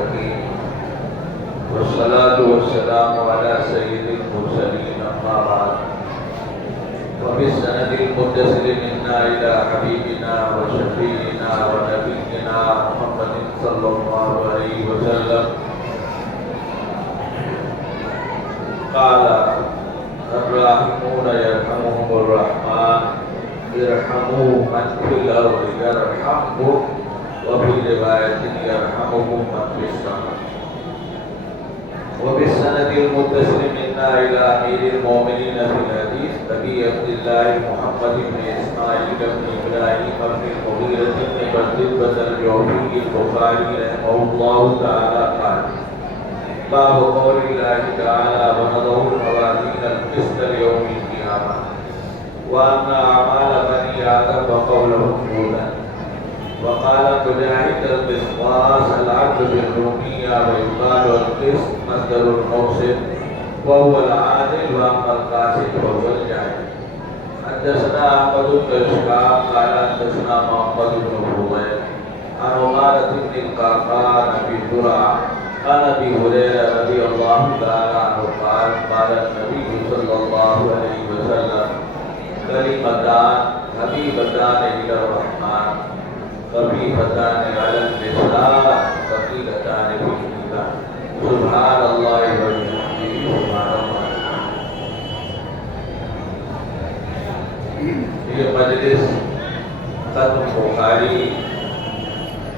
الحكيم والصلاة والسلام على سيد المرسلين أما بعد وبالسند المتصل منا إلى حبيبنا وشفيعنا ونبينا محمد صلى الله عليه وسلم قال الراحمون يرحمهم الرحمن ارحموا من في الأرض يرحمكم وفي رواية يرحمكم من في السماء وبالسند المتصل منا إلى أمير المؤمنين في الحديث أبي عبد الله محمد بن إسماعيل بن إبراهيم بن المغيرة بن بردبة الجوفي البخاري رحمه الله تعالى قال باب قول الله تعالى ونضع الموازين القسط ليوم القيامة وأن أعمال بني آدم وقولهم هودا وقال مجاهد القسطاس العدل بالرومية ويقال القسط مصدر المقسط وهو العادل وأما القاسط فهو الجاهل. حدثنا أحمد بن إسحاق قال حدثنا محمد بن فضيل عن عمارة بن القعقاع عن أبي زرعة عن أبي هريرة رضي الله تعالى عنه قال قال النبي صلى الله عليه وسلم كلمتان حبيبتان إلى الرحمن خفيفتان على اللسان ثقيلتان في الميزان سبحان الله وبحمده سبحان الله. یہ مجلس ختم بخاری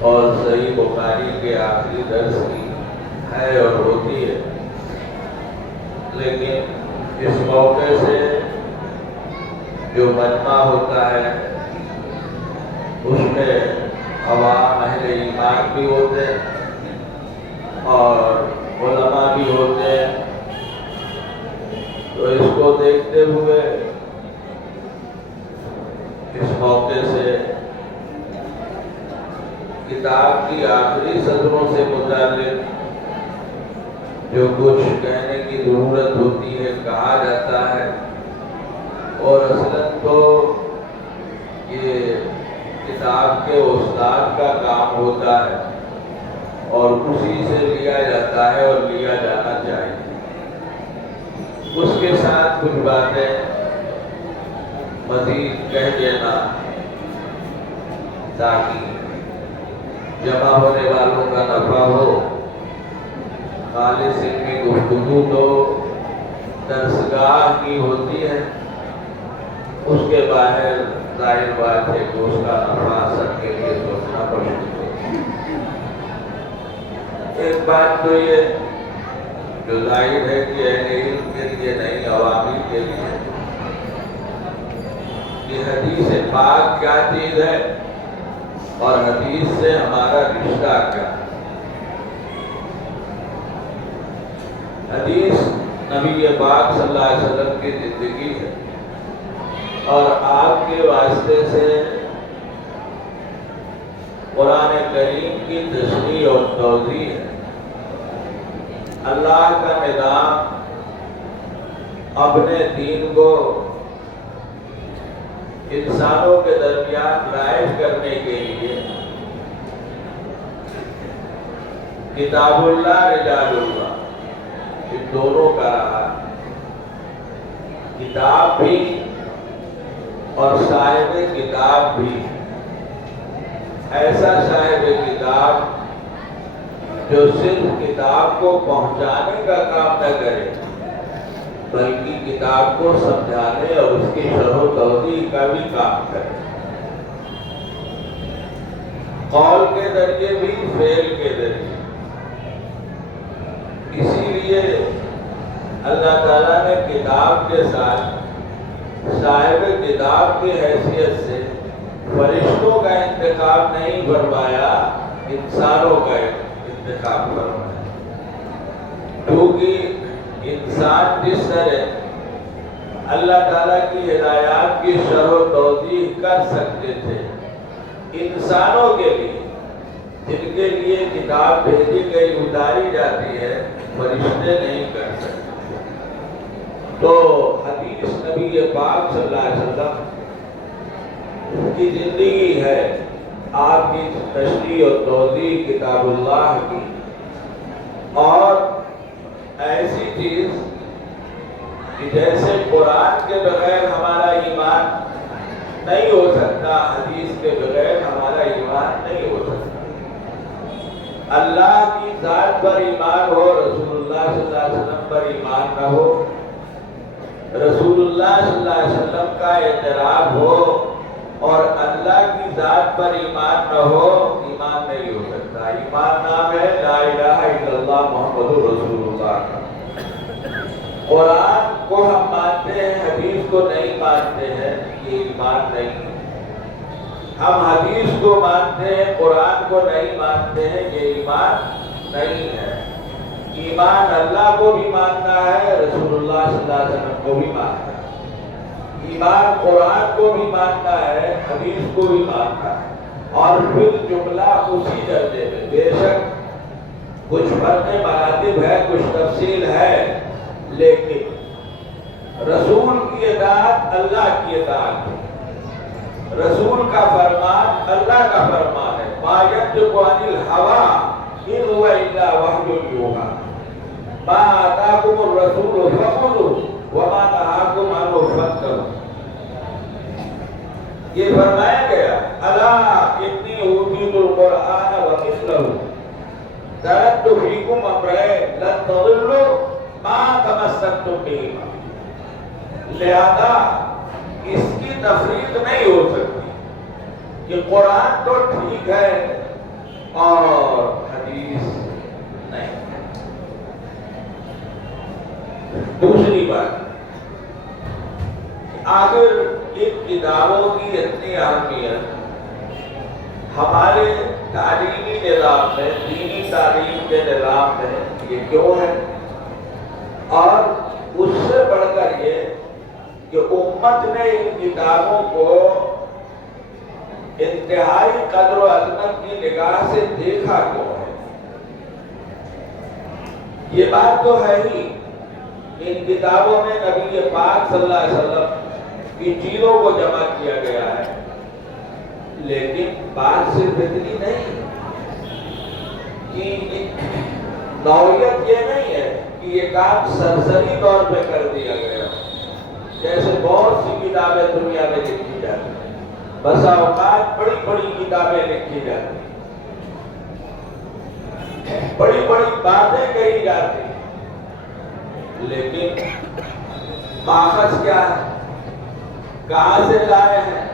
اور صحیح بخاری کے آخری درس کی ہے اور ہوتی ہے، لیکن اس موقع سے جو مجمع ہوتا ہے اس میں عوام اہل ایمان بھی ہوتے ہیں اور علماء بھی ہوتے ہیں، تو اس کو دیکھتے ہوئے اس موقع سے کتاب کی آخری سطروں سے متعلق جو کچھ کہنے کی ضرورت ہوتی ہے کہا جاتا ہے، اور اصلاً تو یہ کتاب کے استاد کا کام ہوتا ہے اور اسی سے لیا جاتا ہے اور لیا جانا چاہیے. اس کے ساتھ کچھ باتیں مزید کہہ دینا تاکہ جمع ہونے والوں کا نفع ہو. خالص علمی گفتگو تو درسگاہ کی ہوتی ہے، اس کے باہر ظاہر بات ہے کہ اس کا نفع سب کے لیے سوچنا پڑتا ہے. ایک بات تو یہ جو ظاہر ہے کہ اہل علم کے لیے نہیں عوامی کے لیے کہ حدیث پاک کیا چیز ہے اور حدیث سے ہمارا رشتہ کیا ہے. حدیث نبی پاک صلی اللہ علیہ وسلم کی زندگی ہے اور آپ کے واسطے سے قرآن کریم کی تشریح اور توضیح ہے. اللہ کا نظام اپنے دین کو انسانوں کے درمیان رائج کرنے کے لیے کتاب اللہ رجال اللہ ان دونوں کا رہا. کتاب بھی اور صاحب کتاب بھی. ایسا صاحب کتاب جو صرف کتاب کو پہنچانے کا کام نہ کرے بلکہ کتاب کو سمجھانے اور اس کی شرح و توضیح کا بھی کام کرے، قول کے ذریعے بھی فعل کے ذریعے. اسی لیے اللہ تعالیٰ نے کتاب کے ساتھ صاحب کتاب کی حیثیت سے فرشتوں کا انتخاب نہیں فرمایا، انسانوں کا انتخاب فرمایا. کیونکہ انسان جس طرح اللہ تعالیٰ کی ہدایات کی شرح و توضیح کر سکتے تھے، انسانوں کے لیے جن کے لیے کتاب بھیجی گئی اتاری جاتی ہے فرشتے نہیں کر سکتے. تو حدیث نبی پاک صلی اللہ علیہ وسلم کی زندگی ہے، آپ کی تشریح اور توضیح کتاب اللہ کی اور ایسی چیز کہ جیسے قرآن کے بغیر ہمارا ایمان نہیں ہو سکتا، حدیث کے بغیر ہمارا ایمان نہیں ہو سکتا۔ اللہ کی ذات پر ایمان ہو، رسول اللہ صلی اللہ علیہ وسلم پر ایمان نہ ہو، رسول اللہ صلی اللہ علیہ وسلم کا اعتراف ہو اور اللہ کی ذات پر ایمان نہ ہو، ایمان نہیں ہو سکتا۔ ایمان نام ہے لا الہ الا اللہ محمد رسول اللہ کا۔ قرآن کو ہم مانتے ہیں، حدیث کو نہیں مانتے ہیں، یہ ایمان نہیں ہے۔ ہم حدیث کو مانتے ہیں، قرآن کو نہیں مانتے ہیں، یہ ایمان نہیں ہے۔ ایمان اللہ کو بھی ماننا ہے، رسول اللہ صلی اللہ علیہ وسلم کو بھی ماننا ہے۔ ایمان قرآن کو بھی ماننا ہے، حدیث کو بھی ماننا ہے، اور پھر جملہ اسی درجے میں۔ بے شک کچھ فرق مراتب ہے، کچھ تفصیل ہے، لیکن رسول کی اطاعت اللہ کی اطاعت ہے، رسول کا فرمان اللہ کا فرمان ہے۔ ما ينطق عن الهوى ان هو الا وحی یوحی، ما آتاکم الرسول فخذوه وما نهاکم عنہ فانتہوا۔ یہ فرمایا گیا الا انی اوتیت القرآن ومثلہ ترکت فیکم امرین لن تضلوا ما تمسکتم بہما۔ لہذا اس کی تفریق نہیں ہو سکتی کہ قرآن تو ٹھیک ہے اور حدیث نہیں۔ دوسری بات، آخر ان کتابوں کی اتنی اہمیت ہمارے تعلیمی نظام میں، دینی تعلیم کے نظام میں یہ کیوں ہے؟ اور اس سے بڑھ کر یہ کہ امت نے ان کتابوں کو انتہائی قدر و عظمت کی نگاہ سے دیکھا کیوں ہے؟ یہ بات تو ہے ہی، ان کتابوں میں نبی پاک صلی اللہ علیہ وسلم کی چیزوں کو جمع کیا گیا ہے، لیکن بات صرف اتنی نہیں کہ نوعیت یہ نہیں ہے کہ یہ کام سرسری طور پہ کر دیا گیا، جیسے بہت سی کتابیں دنیا میں لکھی جاتی ہیں، بسا اوقات بڑی بڑی کتابیں لکھی جاتی ہیں، بڑی بڑی باتیں کہی جاتی ہیں، لیکن ماخذ کیا ہے؟ کہاں سے لائے ہیں؟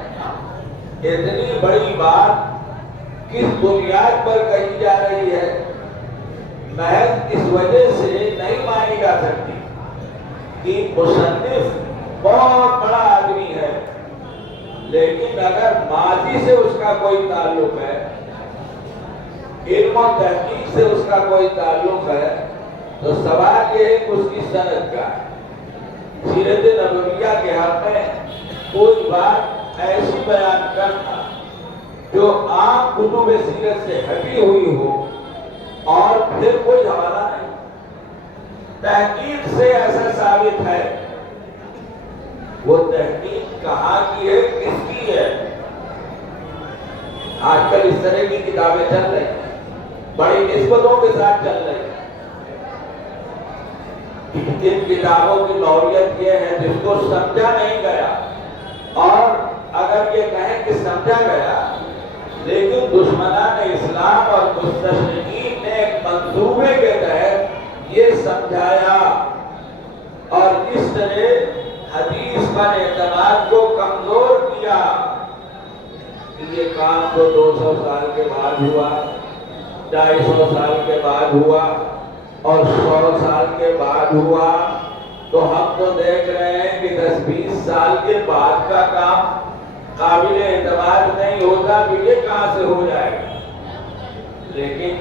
اتنی بڑی بات کس بنیاد پر کہی جا رہی ہے؟ محض اس وجہ سے نہیں مانی جا سکتی کہ مصنف بہت بڑا آدمی ہے، لیکن اگر ماضی سے اس کا کوئی تعلق ہے، علم و تحقیق سے اس کا کوئی تعلق ہے، تو سوال یہ ہے کہ اس کی سند کا ہے۔ سیرت نبویہ کے حق میں کوئی بات ایسی بیان کرنا جو عام کتب سیرت سے ہٹی ہوئی ہو اور پھر کوئی حوالہ نہیں، تحقیق سے ایسا ثابت ہے، وہ تحقیق کہاں کی ہے، کس کی ہے؟ آج کل اس طرح کی کتابیں چل رہی ہیں، بڑی نسبتوں کے ساتھ چل رہی ہیں۔ ان کتابوں کی نوعیت یہ ہے جس کو سمجھا نہیں گیا، اور اگر یہ کہیں کہ سمجھا گیا، لیکن دشمنان اسلام اور مستشرقین نے ایک منصوبے کے تحت یہ سمجھایا اور اس طرح حدیث پر اعتماد کو کمزور کیا کہ یہ کام تو 200 سال کے بعد ہوا، 250 سال کے بعد ہوا اور 100 سال کے بعد ہوا، تو ہم تو دیکھ رہے ہیں کہ 10-20 سال کے بعد کا کام قابل اعتماد نہیں ہوتا، کہ یہ کہاں سے ہو جائے گا۔ لیکن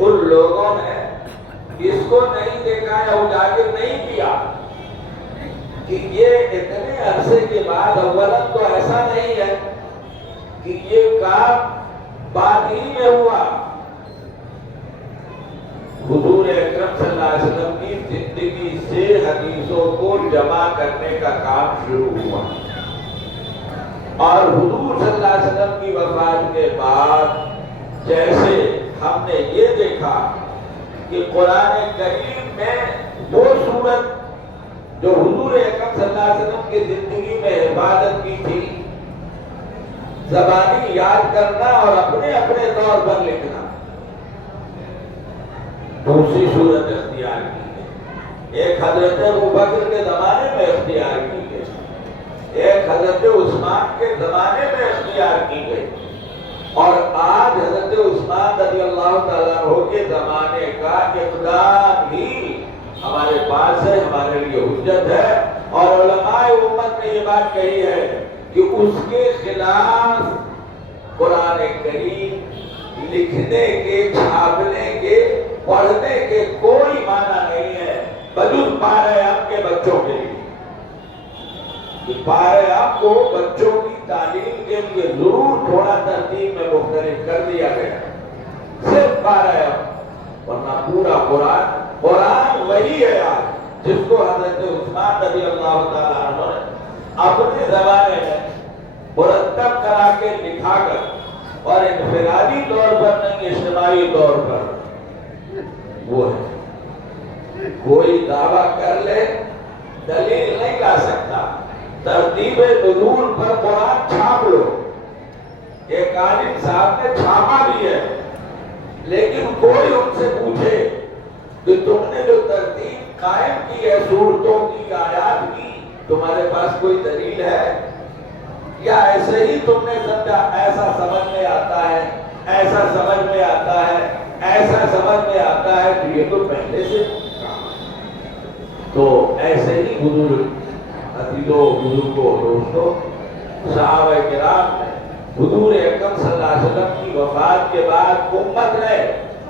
ان لوگوں نے اس کو نہیں دیکھا یا اجاگر نہیں کیا کہ یہ اتنے عرصے کے بعد، اولاً تو ایسا نہیں ہے کہ یہ کام بعد ہی میں ہوا۔ حضور اکرم صلی اللہ علیہ وسلم کی زندگی سے حدیثوں کو جمع کرنے کا کام شروع ہوا، اور حضور صلی اللہ علیہ وسلم کی وفات کے بعد جیسے ہم نے یہ دیکھا کہ قرآن کریم میں وہ صورت جو حضور اکرم صلی اللہ علیہ وسلم کی زندگی میں حفاظت کی تھی، زبانی یاد کرنا اور اپنے اپنے طور پر لکھنا، دوسری صورت اختیار کی گئی۔ ایک حضرت ابوبکر کے زمانے میں اختیار کی گئی، ایک حضرت عثمان کے زمانے میں اختیار کی گئی، اور آج حضرت عثمان رضی اللہ تعالیٰ عنہ کے زمانے کا اقدام ہی ہمارے پاس ہے، ہمارے لیے حجت ہے، اور علماء امت نے یہ بات کہی ہے کہ اس کے خلاف قرآن کریم لکھنے کے، چھاپنے کے، پڑھنے کے کوئی معنی نہیں ہے بجز پارہ اب کے بچوں کے لیے۔ پارہ اب کو بچوں کی تعلیم کے لیے ضرور تھوڑا ترتیب میں مختلف کر دیا گیا، صرف پارہ اب، ورنہ پورا قرآن وہی ہے آج جس کو حضرت عثمان رضی اللہ تعالیٰ عنہ نے اپنے زمانے میں مرتب کرا کے لکھا کر، اور انفرادی طور پر نہیں اجتماعی طور پر وہ ہے۔ کوئی دعویٰ کر لے دلیل نہیں لا سکتا، ترتیب نزول پر قرآن چھاپ لو، ایک عالم صاحب نے چھاپا بھی ہے، لیکن کوئی ان سے پوچھے کہ تم نے جو ترتیب قائم کی ہے صورتوں کی، آیات کی، تمہارے پاس کوئی دلیل ہے یا ایسے ہی تم نے سمجھا ایسا سمجھ میں آتا ہے، ایسا سمجھ میں آتا ہے، ایسا سمجھ میں آتا ہے، تو یہ تو پہلے سے تو ایسے ہی حضور عزیزوں، بزرگوں، دوستوں، صحابہ کرام نے حضور اکرم صلی اللہ علیہ وسلم کی وفات کے بعد امت نے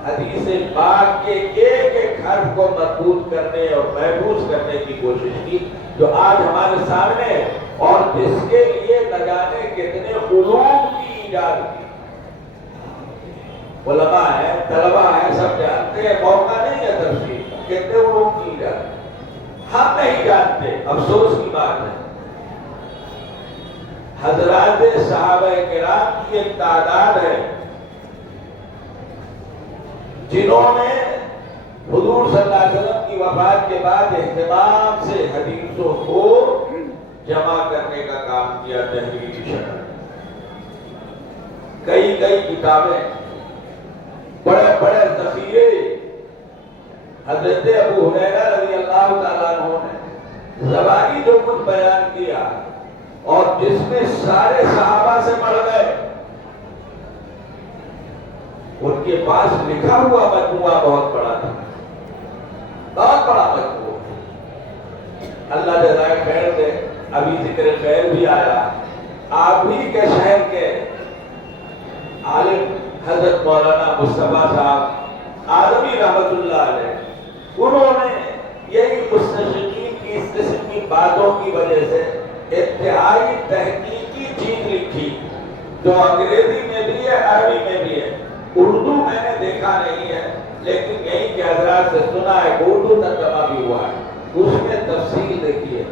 حدیث پاک کے ایک ایک حرف کو مضبوط کرنے اور محفوظ کرنے کی کوشش کی، جو آج ہمارے سامنے ہے، اور جس کے لیے نہ جانے کتنے علوم کی ایجاد کی۔ علماء ہیں، طلباء ہیں، سب جانتے ہیں، موقع نہیں ہے تفصیل کا، کتنے علوم کی ایجاد کی ہم نہیں جانتے، افسوس کی بات ہے۔ حضرات صحابہ کرام کی ایک تعداد ہے جنہوں نے حضور صلی اللہ علیہ وسلم کی وفات کے بعد اہتمام سے حدیثوں کو جمع کرنے کا کام کیا، تحریری شکل کئی کتابیں، بڑے بڑے ذخیرے حضرت ابو ہریرہ رضی اللہ تعالیٰ عنہ نے زبانی جو کچھ بیان کیا، اور جس میں سارے صحابہ سے بڑھ گئے، ان کے پاس لکھا ہوا مجموعہ بہت بڑا تھا، بہت بڑا مجموعہ۔ اللہ جزائے خیر دے، ابھی ذکر خیر بھی آیا، آپ ہی کے شہر کے عالم حضرت مولانا مصطفیٰ صاحب آدمی رحمت اللہ علیہ، انہوں نے یہی مستشرقین کی اس قسم کی باتوں کی وجہ سے انتہائی تحقیقی چیز لکھی، جو انگریزی میں بھی ہے، عربی میں بھی ہے، اردو میں نے دیکھا نہیں ہے، لیکن یہی کہ حضرات سے سنا ہے کہ اردو ترجمہ بھی ہوا ہے، اس میں تفصیل دیکھیے،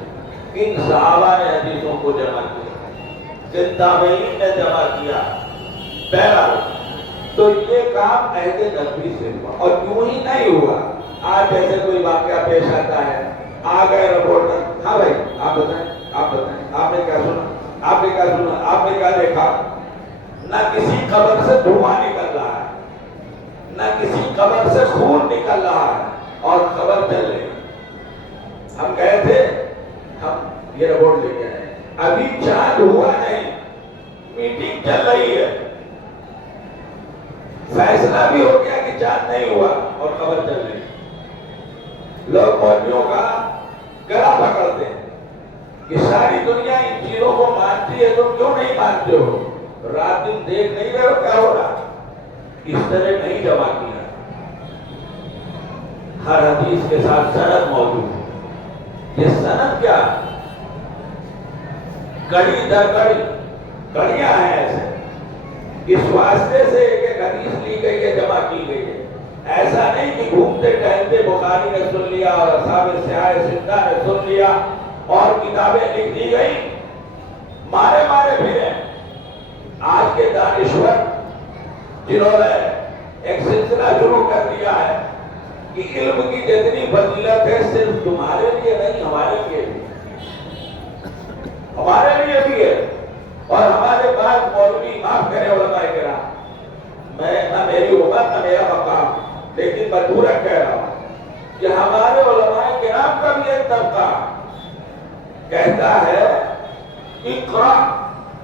کن صحابہ نے حدیثوں کو جمع کیا، کن تابعین نے جمع کیا، بہرحال تو یہ کام عہد نبوی سے ہوا، اور کیوں ہی نہیں ہوا۔ آج جیسے کوئی واقعہ پیش آتا ہے، آ گئے رپورٹر، ہاں بھائی آپ بتائیں، آپ نے کیا سنا، آپ نے کیا دیکھا، نہ کسی قبر سے دھواں نکل رہا ہے، نہ کسی قبر سے خون نکل رہا ہے، اور خبر چل رہی۔ ہم کہے تھے ہم یہ رپورٹ لے کے آئے، ابھی چاند ہوا نہیں، میٹنگ چل رہی ہے، فیصلہ بھی ہو گیا کہ چاند نہیں ہوا اور خبر چل رہی۔ لوگ مولویوں کا گلا پکڑتے ہیں کہ ساری دنیا ان چیزوں کو مانتی ہے، تم کیوں نہیں مانتے ہو؟ رات دن دیکھ نہیں رہے ہو کیا ہو رہا؟ اس طرح نہیں جمع کیا، ہر حدیث کے ساتھ سند موجود ہے۔ یہ سند کیا؟ کڑی در کڑی کڑیاں ہیں ایسے، اس واسطے سے ایک حدیث لی گئی ہے، جمع کی گئی ہے۔ ایسا نہیں کہ گھومتے ٹہلتے بخاری نے سن لیا اور اصحاب سیاہ ستہ نے سن لیا اور کتابیں لکھ دی گئی، مارے پھرے۔ آج کے دانشور جنہوں نے ایک سلسلہ شروع کر دیا ہے کہ علم کی جتنی فضیلت ہے صرف تمہارے لیے نہیں، ہمارے لیے بھی، ہمارے لیے بھی ہے۔ اور ہمارے بعد مولوی معاف کرے علماء کرام، میں نہ میری عمر نہ میرا مقام، لیکن میں پورا کہہ رہا ہوں کہ ہمارے علماء کرام کا بھی ایک طبقہ کہتا ہے اقرا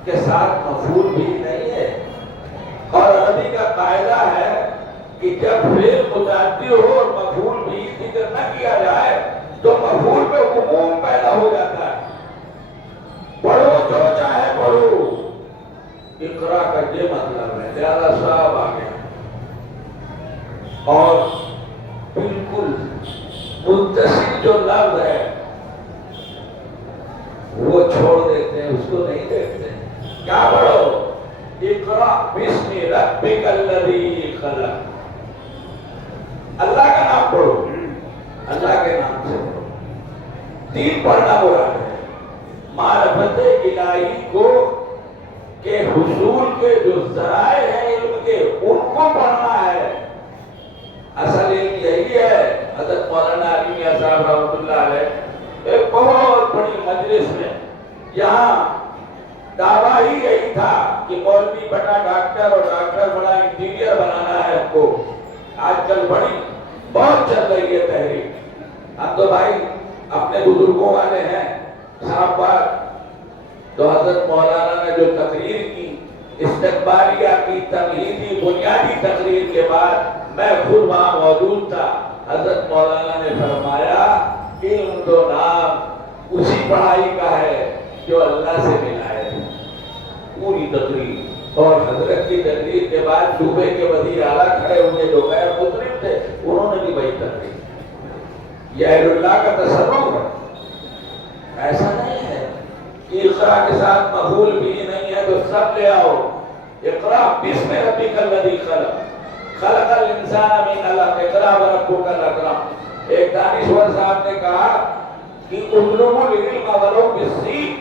کے ساتھ مفعول بھی نہیں ہے، اور عربی کا قاعدہ ہے کہ جب فعل متعدی ہو اور مفعول بھی ذکر نہ کیا جائے تو مفعول پہ عموم پیدا ہو جاتا ہے۔ پڑھو جو چاہے پڑھو، اقرا کا یہ مطلب ہے، زیادہ صاحب آگے اور بالکل متصل جو لفظ ہے وہ چھوڑ دیتے ہیں، اس کو نہیں دیکھتے۔ کیا پڑھو؟ اقرا بسم ربک الذی خلق، اللہ کا نام پڑھو، اللہ کے نام سے پڑھو۔ دین پڑھنا مراد ہے، معرفت الہی کو کے حصول کے جو ذرائع ہیں علم کے ان کو پڑھنا ہے۔ اصل علم یہی ہے۔ حضرت مولانا علی میاں صاحب رحمۃ اللہ علیہ ایک بہت بڑی مجلس میں، یہاں دعویٰ ہی یہی تھا کہ مولوی بڑا ڈاکٹر اور ڈاکٹر بڑا انجینئر بنانا ہے ہم کو۔ آج کل بڑی بہت چل رہی ہے تحریک، ہم تو بھائی اپنے بزرگوں والے ہیں۔ صاحب بات تو حضرت مولانا نے جو تقریر کی، استقبالیہ کی تمہیدی بنیادی تقریر کے بعد میں خود وہاں موجود تھا، حضرت مولانا نے فرمایا علم تو نام اسی پڑھائی کا ہے جو اللہ سے ملا ہے۔ پوری تقریر، اور حضرت کی تقریر کے بعد صوبے کے وزیر اعلیٰ کھڑے ہوئے جو غیر مطرب تھے، انہوں نے بھی وہی تقریر۔ یہ اہل اللہ کا تصرف ہے، ایسا نہیں ہے کہ اقرا کے ساتھ مفعول بھی نہیں ہے تو سب لے آؤ۔ اقرا بسم ربک الذی خلق، خلق الانسان من علق، اقرا وربک الاکرم۔ ایک دانشور صاحب نے کہا کہ اطلبوا العلم ولو بالسین،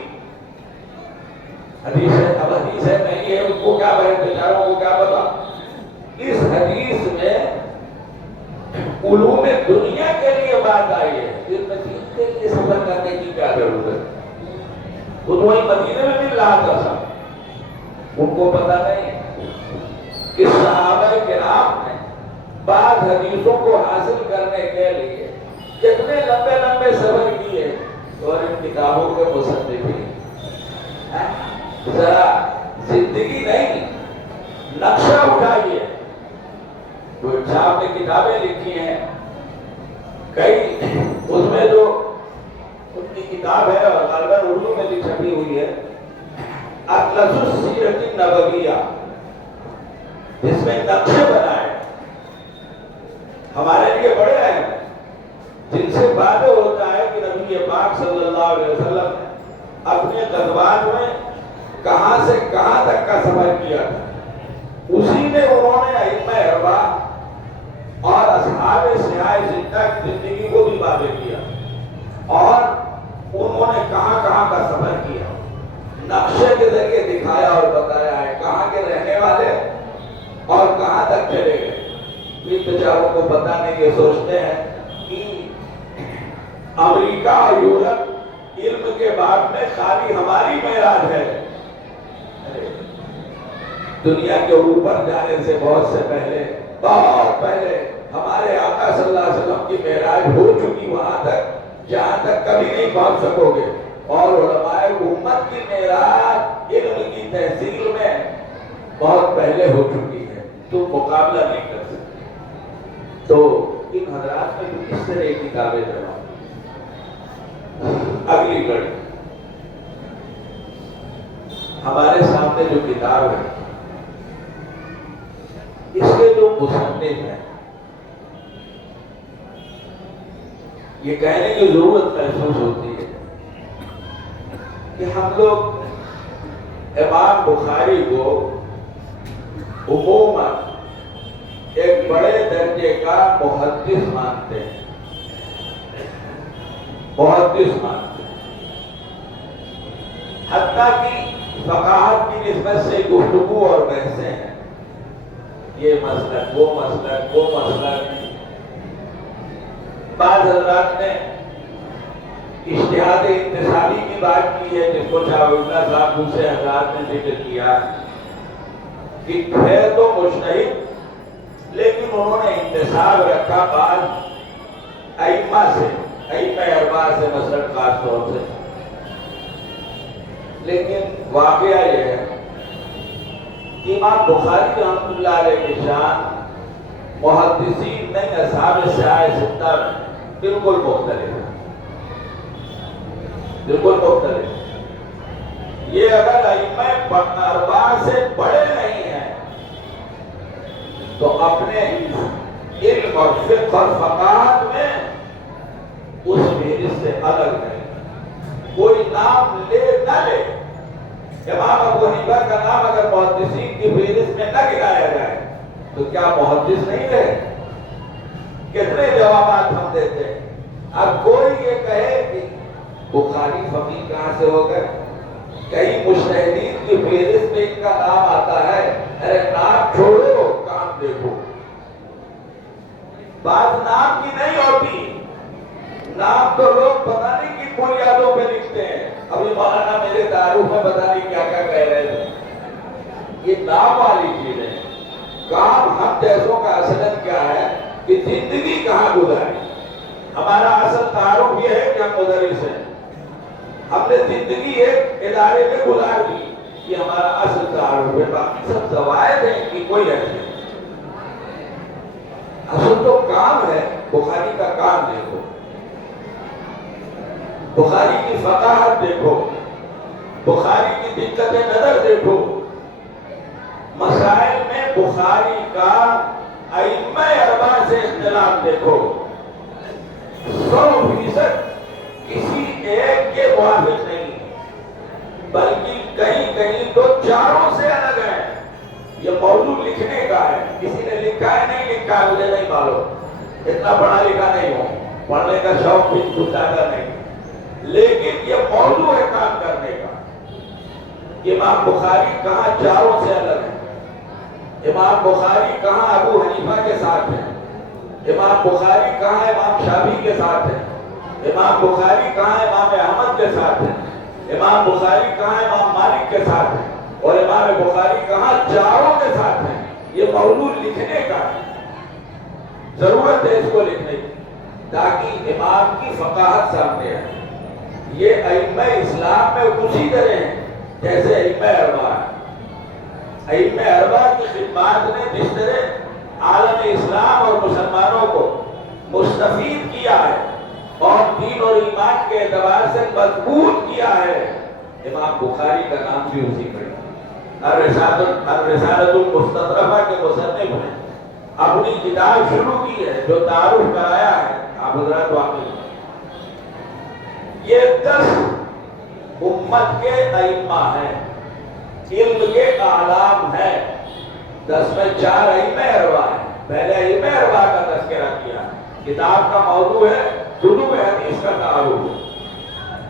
حدیث ہے، اب حدیث ہے نہیں ہے، ان کو کیا بہت بیچاروں کو کیا پتا۔ اس حدیث میں علوم دنیا کے لیے بات آئی ہے، علم دین کے لیے سفر کرنے کی کیا ضرورت ہے؟ وہ تو وہی مدینے میں مل رہا تھا سب، ان کو پتا نہیں کہ صحابہ کرام نے بعض حدیثوں کو حاصل کرنے کے لیے کتنے لمبے لمبے سفر کیے، اور ان کتابوں کے مصنفین ذرا زندگی نہیں نقشہ اٹھائیے۔ کوئی صاحب نے کتابیں لکھی ہیں، کئی اس میں جو ان کی کتاب ہے اور غالباً اردو میں بھی چھپی ہوئی ہے، اطلس السیرۃ النبویہ، جس میں نقشے بنائے ہمارے لیے بڑے ہیں، جن سے واضح ہوتا ہے کہ نبی پاک صلی اللہ علیہ وسلم نے اپنے غزوات میں کہاں سے کہاں تک کا سفر کیا تھا۔ اسی میں انہوں نے ائمہ اربعہ اور اصحاب سیاہ زندہ کی زندگی کو بھی واضح کیا، اور انہوں نے کہاں کہاں کا سفر کیا، نقشے کے ذریعے دکھایا اور بتایا ہے کہاں کے رہنے والے اور کہاں تک چلے گئے۔ ان بیچاروں کو پتہ نہیں، یہ سوچتے ہیں کہ امریکہ اور یورپ علم کے باب میں خالی ہماری معراج ہے۔ دنیا کے اوپر جانے سے بہت سے پہلے، بہت پہلے ہمارے آقا صلی اللہ علیہ وسلم کی معراج ہو چکی وہاں تک جہاں تک کبھی نہیں پہنچ سکو گے، اور علماء امت کی معراج علم کی تحصیل میں بہت پہلے ہو چکی ہے، تو مقابلہ نہیں کر سکتے۔ تو ان حضرات میں تو کس طرح کی کتابیں جمع۔ اگلی گڑھ ہمارے سامنے جو کتاب ہے، اس کے جو مصنف ہیں، یہ کہنے کی ضرورت محسوس ہوتی ہے کہ ہم لوگ امام بخاری کو عموماً ایک بڑے درجے کا محدث مانتے ہیں، محدث مانتے ہیں، حتیٰ کہ فقاہت کی نسبت سے گفتگو اور بحثیں ہیں، یہ مسلک وہ مسلک وہ مسلک، بعض حضرات نے اجتہاد انتصابی کی بات کی ہے، جس کو شاہ اللہ صاحب دوسرے حضرات نے ذکر کیا کہ ہے تو مجتہد، لیکن انہوں نے انتصاب رکھا بعض ائمہ سے، ائمہ اربعہ سے مثلا خاص طور سے۔ لیکن واقعہ یہ ہے کہ امام بخاری رحمۃ اللہ علیہ کی شان محدثین میں اصحاب سیاہ ستہ میں بالکل مختلف ہے، بالکل مختلف۔ یہ اگر ائمہ اربعہ سے بڑے نہیں ہیں تو اپنے علم اور فقہ اور فقاہت میں اس فہرست سے الگ نہیں، کوئی نام لے نہ لے۔ امام ابو حنیفہ کا نام اگر محدثین کی فہرست میں نہ گرایا جائے تو کیا محدث نہیں رہے؟ کتنے جوابات ہم دیتے ہیں۔ اب کوئی یہ کہے کہ بخاری فقیہ کہاں سے ہو گئے؟ کئی مجتہدین کی فہرست میں ان کا نام آتا ہے، ارے نام چھوڑو کام دیکھو۔ بات نام کی نہیں ہوتی، نام تو لوگ پتہ نہیں کن بنیادوں پہ لکھتے ہیں۔ ابھی مولانا میرے تعارف میں پتہ نہیں کیا کیا کہہ رہے تھے۔ یہ نام والی چیز ہے۔ کام ہم جیسوں کا اصلاً کیا ہے کہ زندگی کہاں گزاری۔ ہمارا اصل تعارف یہ ہے کہ ہم مدرس ہیں، ہم نے زندگی ایک ادارے میں گزار دی، یہ ہمارا اصل تعارف ہے۔ باقی سب زوائد ہیں کہ کوئی ایسے اصل تو کام ہے۔ بخاری کا کام دیکھو، بخاری کی فقاہت دیکھو، بخاری کی دقت نظر دیکھو، مسائل میں بخاری کا ائمہ اربعہ سے اختلاف دیکھو، 100% کسی ایک کے موافق نہیں، بلکہ کہیں کہیں تو چاروں سے الگ ہے۔ یہ موضوع لکھنے کا ہے، کسی نے لکھا ہے نہیں لکھا ہے مجھے نہیں معلوم، اتنا پڑھا لکھا نہیں ہوں، پڑھنے کا شوق بھی کچھ زیادہ نہیں، لیکن یہ موضوع ہے کام کرنے کا۔ امام بخاری کہاں چاروں سے الگ ہے، امام بخاری کہاں ابو حنیفہ کے ساتھ ہے، امام بخاری کہاں امام شافعی کے ساتھ ہے، امام بخاری کہاں امام احمد کے ساتھ ہے، امام بخاری کہاں امام مالک کے ساتھ ہے، اور امام بخاری کہاں چاروں کے ساتھ ہے۔ یہ موضوع لکھنے کا ہے، ضرورت ہے اس کو لکھنے کی تاکہ امام کی فقاہت سامنے آئے۔ یہ ائمہ اسلام میں اسی طرح ہیں جیسے ائمہ اربعہ ہیں۔ ائمہ اربعہ کی خدمات نے جس طرح عالم اسلام اور مسلمانوں کو مستفید کیا ہے اور دین اور ایمان کے اعتبار سے مضبوط کیا ہے، امام بخاری کا نام بھی اسی پر ہے۔ الرسالۃ المستطرفہ کے مصنف نے اپنی کتاب شروع کی ہے جو تعارف کرایا ہے، آپ حضرات واقعی یہ 10 امت کے ائمہ ہیں، علم کے اعلام ہیں، 10 میں 4 ائمہ اربعہ ہیں۔ پہلے ائمہ اربعہ کا تذکرہ کیا، کتاب کا موضوع ہے کتب حدیث کا تعارف،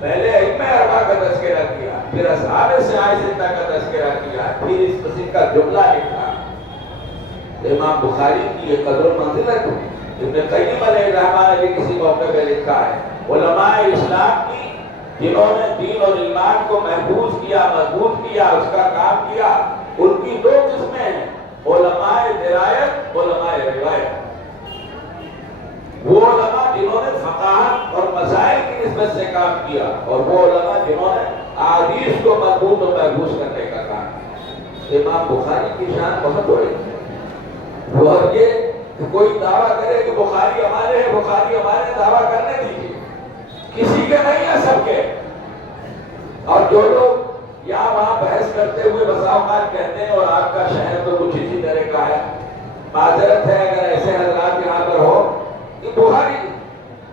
پہلے ائمہ اربعہ کا تذکرہ کیا، پھر اصحاب سیاہ ستہ کا تذکرہ کیا، پھر اس قسم کا جملہ لکھا۔ امام بخاری کی یہ قدر و منزلت ابن قیم علیہ الرحمہ نے کسی موقع پہ لکھا ہے، علماء اسلام کی جنہوں نے دین اور ایمان کو محفوظ کیا، مضبوط کیا، اس کا کام کیا، ان کی 2 قسمیں ہیں، علماء درایت، علماء روایت۔ وہ علماء جنہوں نے فقاہت اور مسائل کی نسبت سے کام کیا، اور وہ علماء جنہوں نے احادیث کو مضبوط اور محفوظ کرنے کا کام کیا۔ امام بخاری کی شان بہت بڑی ہے، اور یہ کوئی دعویٰ کرے کہ بخاری ہمارے ہیں، بخاری ہمارے، دعویٰ کرنے دیجیے، کسی کے نہیں ہے، سب کے۔ اور جو لوگ یہاں وہاں بحث کرتے ہوئے بسا اوقات کہتے ہیں اور آپ کا شہر تو کچھ اسی طرح کا ہے، معذرت ہے اگر ایسے حضرات یہاں پر ہو کہ بخاری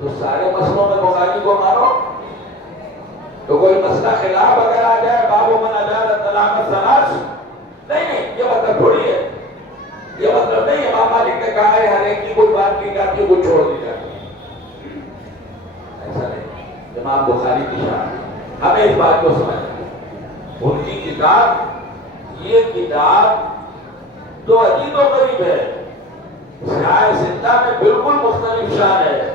تو سارے مسئلوں میں بخاری کو مانو، تو کوئی مسئلہ خلاف اگر آ جائے باب من اجاز طلاق الثلاث، نہیں یہ مطلب تھوڑی ہے، یہ مطلب نہیں امام مالک نے کہا ہے ہر ایک کی کوئی بات کی جاتی ہے کوئی چھوڑ دی جاتی ہے، ایسا نہیں۔ امام بخاری کی شان ہمیں اس بات کو سمجھنا ہے، ان کی کتاب، یہ کتاب تو عجیب و غریب ہے، سیاہ ستہ میں بالکل مختلف شان ہے،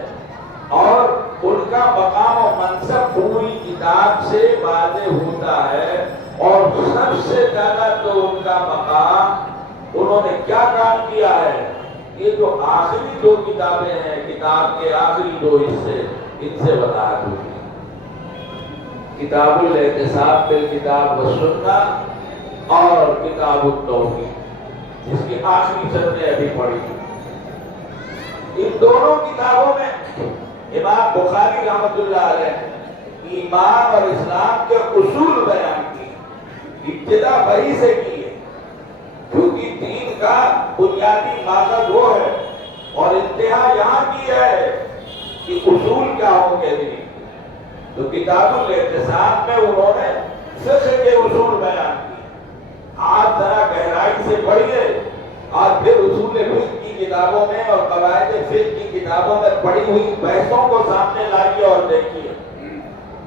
اور ان کا مقام و منصب پوری کتاب سے واضح ہوتا ہے. اور سب سے زیادہ تو ان کا مقام انہوں نے کیا کام کیا ہے. یہ جو آخری دو کتابیں ہیں، کتاب کے آخری دو حصے، ان سے وضاحت ہوتی ہے. کتاب الاعتصام بالکتاب والسنہ اور کتاب التوحید، جس کی آخری سطریں ابھی پڑھی. ان دونوں کتابوں میں امام بخاری رحمۃ اللہ علیہ ایمان اور اسلام کے اصول بیان کی. ابتدا وہی سے کی ہے، کیونکہ دین کا بنیادی مقصد وہ ہے، اور انتہا یہاں کی ہے کہ اصول کیا ہوں گے دین. تو کتاب الاعتصام میں انہوں نے فقہ کے اصول بیان کیے. آپ ذرا گہرائی سے پڑھیے اور پھر اصول فقہ کی کتابوں میں اور قواعد فقہ کی کتابوں میں پڑھی ہوئی بحثوں کو سامنے لائیے اور دیکھیے.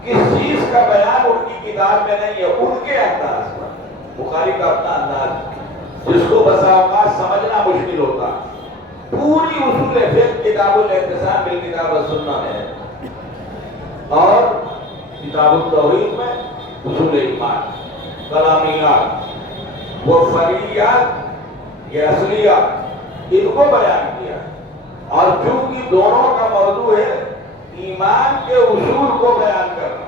کس چیز کا بیان ان کی کتاب میں نہیں ہے، ان کے انداز پر. بخاری کا اپنا انداز جس کو بسا اوقات سمجھنا مشکل ہوتا. پوری اصول فقہ کتاب الاعتصام بالکتاب والسنہ میں ہے، اور کتاب التوحید میں اصول ایمان، کلامیات، وہ فریات، یہ اصلیات، ان کو بیان کیا. اور چونکہ دونوں کا موضوع ہے ایمان کے اصول کو بیان کرنا،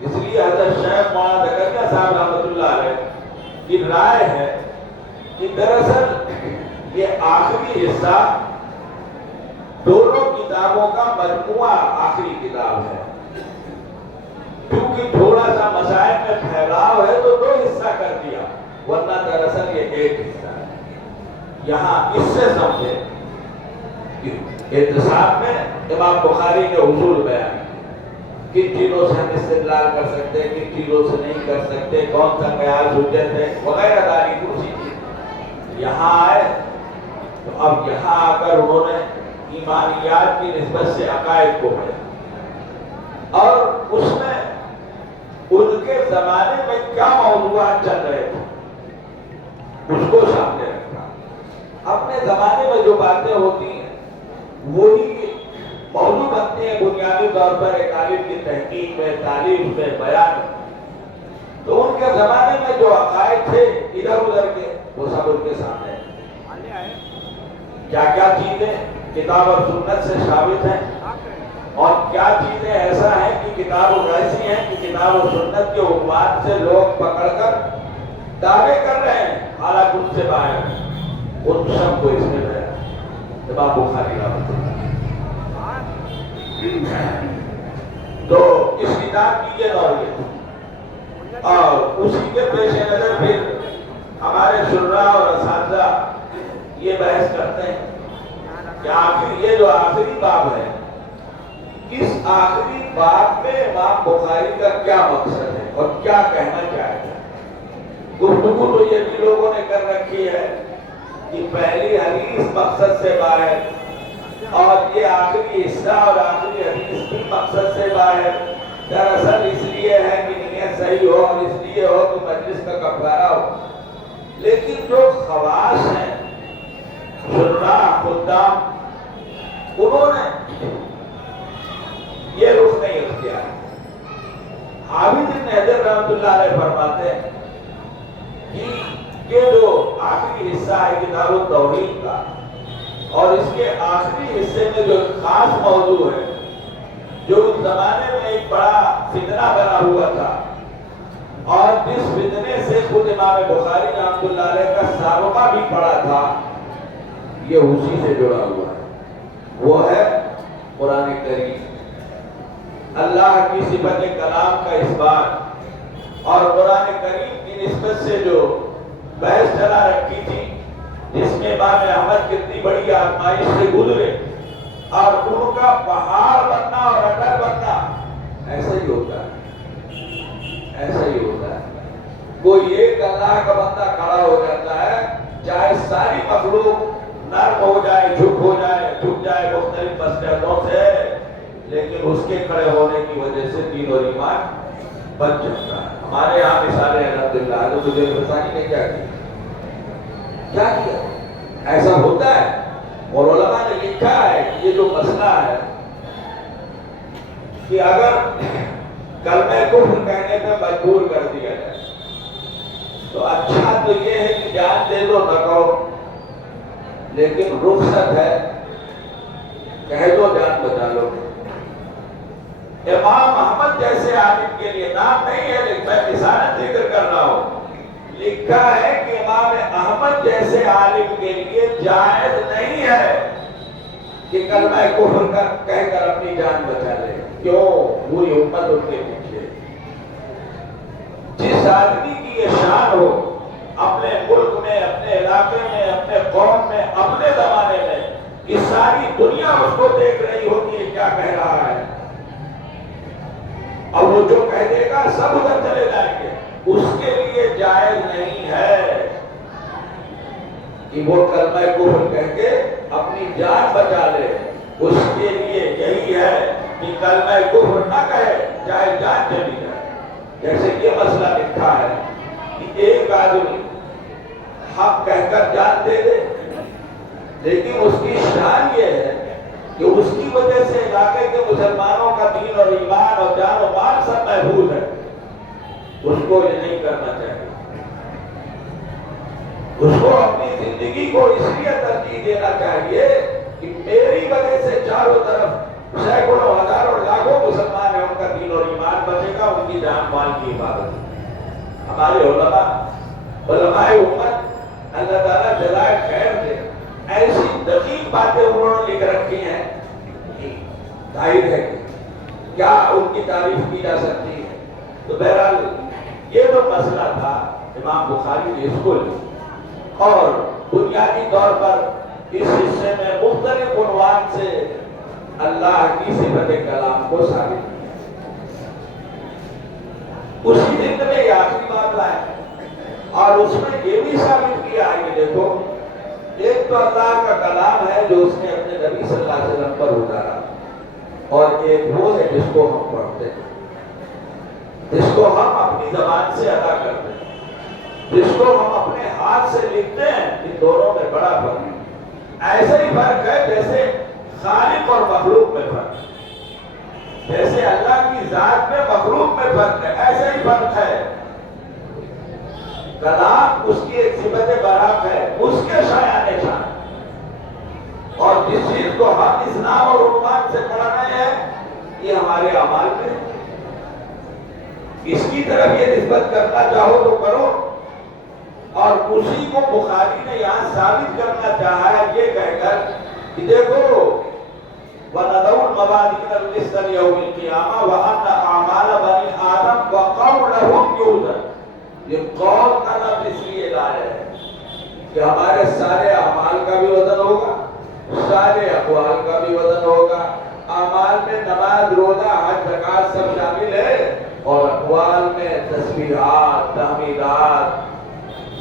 اس لیے حضرت شیخ مولانا زکریا صاحب رحمۃ اللہ علیہ کی رائے ہے کہ دراصل یہ آخری حصہ دونوں کتابوں کا مجموعہ آخری کتاب ہے. کیونکہ تھوڑا سا مسائل میں پھیلاؤ ہے تو دو حصہ کر دیا، ورنہ دراصل یہ ایک حصہ ہے. یہاں اس سے سمجھے کہ اعتصام میں امام بخاری کے اصول بیان کن چیزوں سے ہم استدلال کر سکتے ہیں، کن چیزوں سے نہیں کر سکتے، کون سا قیاس حجت ہے وغیرہ داری دوسری چیز. یہاں آئے تو اب یہاں آ کر انہوں نے ایمانیات کی نسبت سے عقائد کو پڑھا، اور اس میں ان کے زمانے میں کیا موضوعات چل رہے تھے اس کو سامنے رکھا. اپنے زمانے میں جو باتیں ہوتی ہیں وہی موضوع بنتے ہیں بنیادی طور پر ایک عالم کی تحقیق میں، تعلیم میں، بیان میں. تو ان کے زمانے میں جو عقائد تھے ادھر ادھر کے، وہ سب ان کے سامنے کیا کیا چیزیں کتاب اور سنت سے ثابت ہیں، اور کیا چیزیں ایسا ہیں کہ کتاب ایسی ہیں کہ کتاب و سنت کے حکمات سے لوگ پکڑ کر دعوے کر رہے ہیں حالانکہ ان سے باہر. ان سب کو اس میں ہے امام بخاری رحمۃ اللہ. تو اس کتاب کی یہ نوعیت، اور اسی کے پیش نظر پھر ہمارے شرح اور اساتذہ یہ بحث کرتے ہیں کہ آخر یہ جو آخری باب ہے، اس آخری باب میں امام بخاری کا کیا مقصد ہے اور کیا کہنا چاہتے ہیں. گفتگو تو یہ بھی لوگوں نے کر رکھی ہے کہ پہلی حدیث مقصد سے باہر، اور یہ آخری حصہ اور آخری حدیث بھی مقصد سے باہر. دراصل اس لیے ہے کہ نیت صحیح ہو، اور اس لیے ہو کہ مجلس کا کفارہ ہو. لیکن جو خواص ہیں شراح خدام، انہوں نے یہ رخ نہیں اختیار. حافظ ابن حجر رحمۃ اللہ علیہ فرماتے ہیں کہ یہ جو آخری حصہ ہے کتاب التوحید کا، اور اس کے آخری حصے میں جو خاص موضوع ہے جو اس زمانے میں ایک بڑا فتنہ بنا ہوا تھا، اور جس فتنے سے خود امام بخاری رحمۃ اللہ علیہ کا سابقہ بھی پڑا تھا، یہ اسی سے جڑا ہوا ہے. وہ ہے قرآن کریم، اللہ کی صفت کلام کا اثبات. اور قرآن کریم کی نسبت سے جو بحث چلا رکھی تھی، جس میں امام احمد کتنی بڑی آزمائش سے گزرے، اور ان کا پہاڑ بننا اور اٹل بننا ایسا ہی ہوتا ہے، ایسا ہی ہوتا ہے. کوئی ایک اللہ کا بندہ کھڑا ہو جاتا ہے، چاہے ساری مخلوق نرم ہو جائے، جھک جائے مختلف مسئلوں سے، لیکن اس کے کھڑے ہونے کی وجہ سے دین اور ایمان بچ جاتا ہے. ہمارے یہاں مثالیں الحمدللہ. حضرت مجھے بتانی نے کیا کیا ایسا ہوتا ہے، اور علماء نے لکھا ہے کہ یہ جو مسئلہ ہے کہ اگر کلمہ کفر کہنے پہ مجبور کر دیا جائے تو اچھا تو یہ ہے کہ جان دے دو نہ کہو، لیکن رخصت ہے کہہ دو جان بچا لو۔ امام احمد جیسے عالم کے لیے نام نہیں ہے، لیکن میں مثالیں ذکر کر رہا ہوں، لکھا ہے کہ امام احمد جیسے عالم کے لیے جائز نہیں ہے کہ کلمہ کفر کہہ کر اپنی جان بچا لے۔ کیوں؟ پوری امت ان کے پیچھے۔ جس آدمی کی یہ شان ہو اپنے ملک میں، اپنے علاقے میں، اپنے قوم میں، اپنے زمانے میں، کہ ساری دنیا اس کو دیکھ رہی ہوتی ہے کیا کہہ رہا ہے، اور وہ جو کہہ دے گا سب ادھر چلے جائیں گے، اس کے لیے جائز نہیں ہے کہ وہ کلمہ کفر کہہ کے اپنی جان بچا لے۔ اس کے لیے یہی ہے کہ کلمہ کفر نہ کہے چاہے جان چلی جائے۔ جیسے یہ مسئلہ لکھا ہے کہ ایک آدمی حق کہہ کر جان دے دے، لیکن اس کی شان یہ ہے کہ اس کی وجہ سے علاقے کے مسلمانوں کا دین اور ایمان اور جان و مال سب محفوظ ہے، اس کو یہ نہیں کرنا چاہیے۔ اس کو اپنی زندگی کو اس لیے ترجیح دینا چاہیے کہ میری وجہ سے چاروں طرف سینکڑوں ہزاروں لاکھوں مسلمان ہیں، ان کا دین اور ایمان بچے گا، ان کی جان مال کی حفاظت۔ ہمارے علماء امت اللہ تعالیٰ جزائے خیر دے، ایسی دقیق باتیں انہوں نے لکھ رکھی ہیں کہ ظاہر ہے کہ کیا ان کی تعریف کی جا سکتی ہے۔ تو بہرحال یہ جو مسئلہ تھا امام بخاری نے اس کو لکھا، اور بنیادی طور پر اس حصے میں مختلف عنوان سے اللہ کی صفت کلام کو ثابت کیا۔ اسی دن میں یہ آخری معاملہ ہے، اور اس میں یہ بھی ثابت کیا ہے کہ دیکھو، ایک تو اللہ کا کلام ہے جو اس نے اپنے نبی صلی اللہ علیہ وسلم پر اتارا، اور ایک وہ ہے جس کو ہم پڑھتے ہیں، جس کو ہم اپنی زبان سے ادا کرتے ہیں، جس کو ہم اپنے ہاتھ سے لکھتے ہیں۔ ان دونوں میں بڑا فرق ہے۔ ایسا ہی فرق ہے جیسے خالق اور مخلوق میں فرق ہے، جیسے اللہ کی ذات میں مخلوق میں فرق ہے، ایسا ہی فرق ہے۔ کلام اس کی ایک صفت برحق ہے، اس کے شایان شان، اور جس چیز کو ہم اس نام اور عنوان سے پڑھ رہے ہیں یہ ہمارے اعمال میں، اس کی طرف یہ نسبت کرنا چاہو تو کرو، اور اسی کو بخاری نے یہاں ثابت کرنا چاہا ہے یہ کہہ کر کہ دیکھو وَنَضَعُ الْمَوَازِينَ الْقِسْطَ لِيَوْمِ الْقِيَامَةِ وَأَنَّ أَعْمَالَ بَنِي آدَمَ وَقَوْلَهُمْ يُوزَنُ۔ یہ قول کا لفظ اس لیے لایا ہے کہ ہمارے سارے اعمال کا بھی وزن ہوگا، سارے اقوال کا بھی وزن ہوگا۔ اعمال میں نماز، روزہ، حج، زکوٰۃ سب شامل ہے، اور اقوال میں تسبیحات، تحمیدات،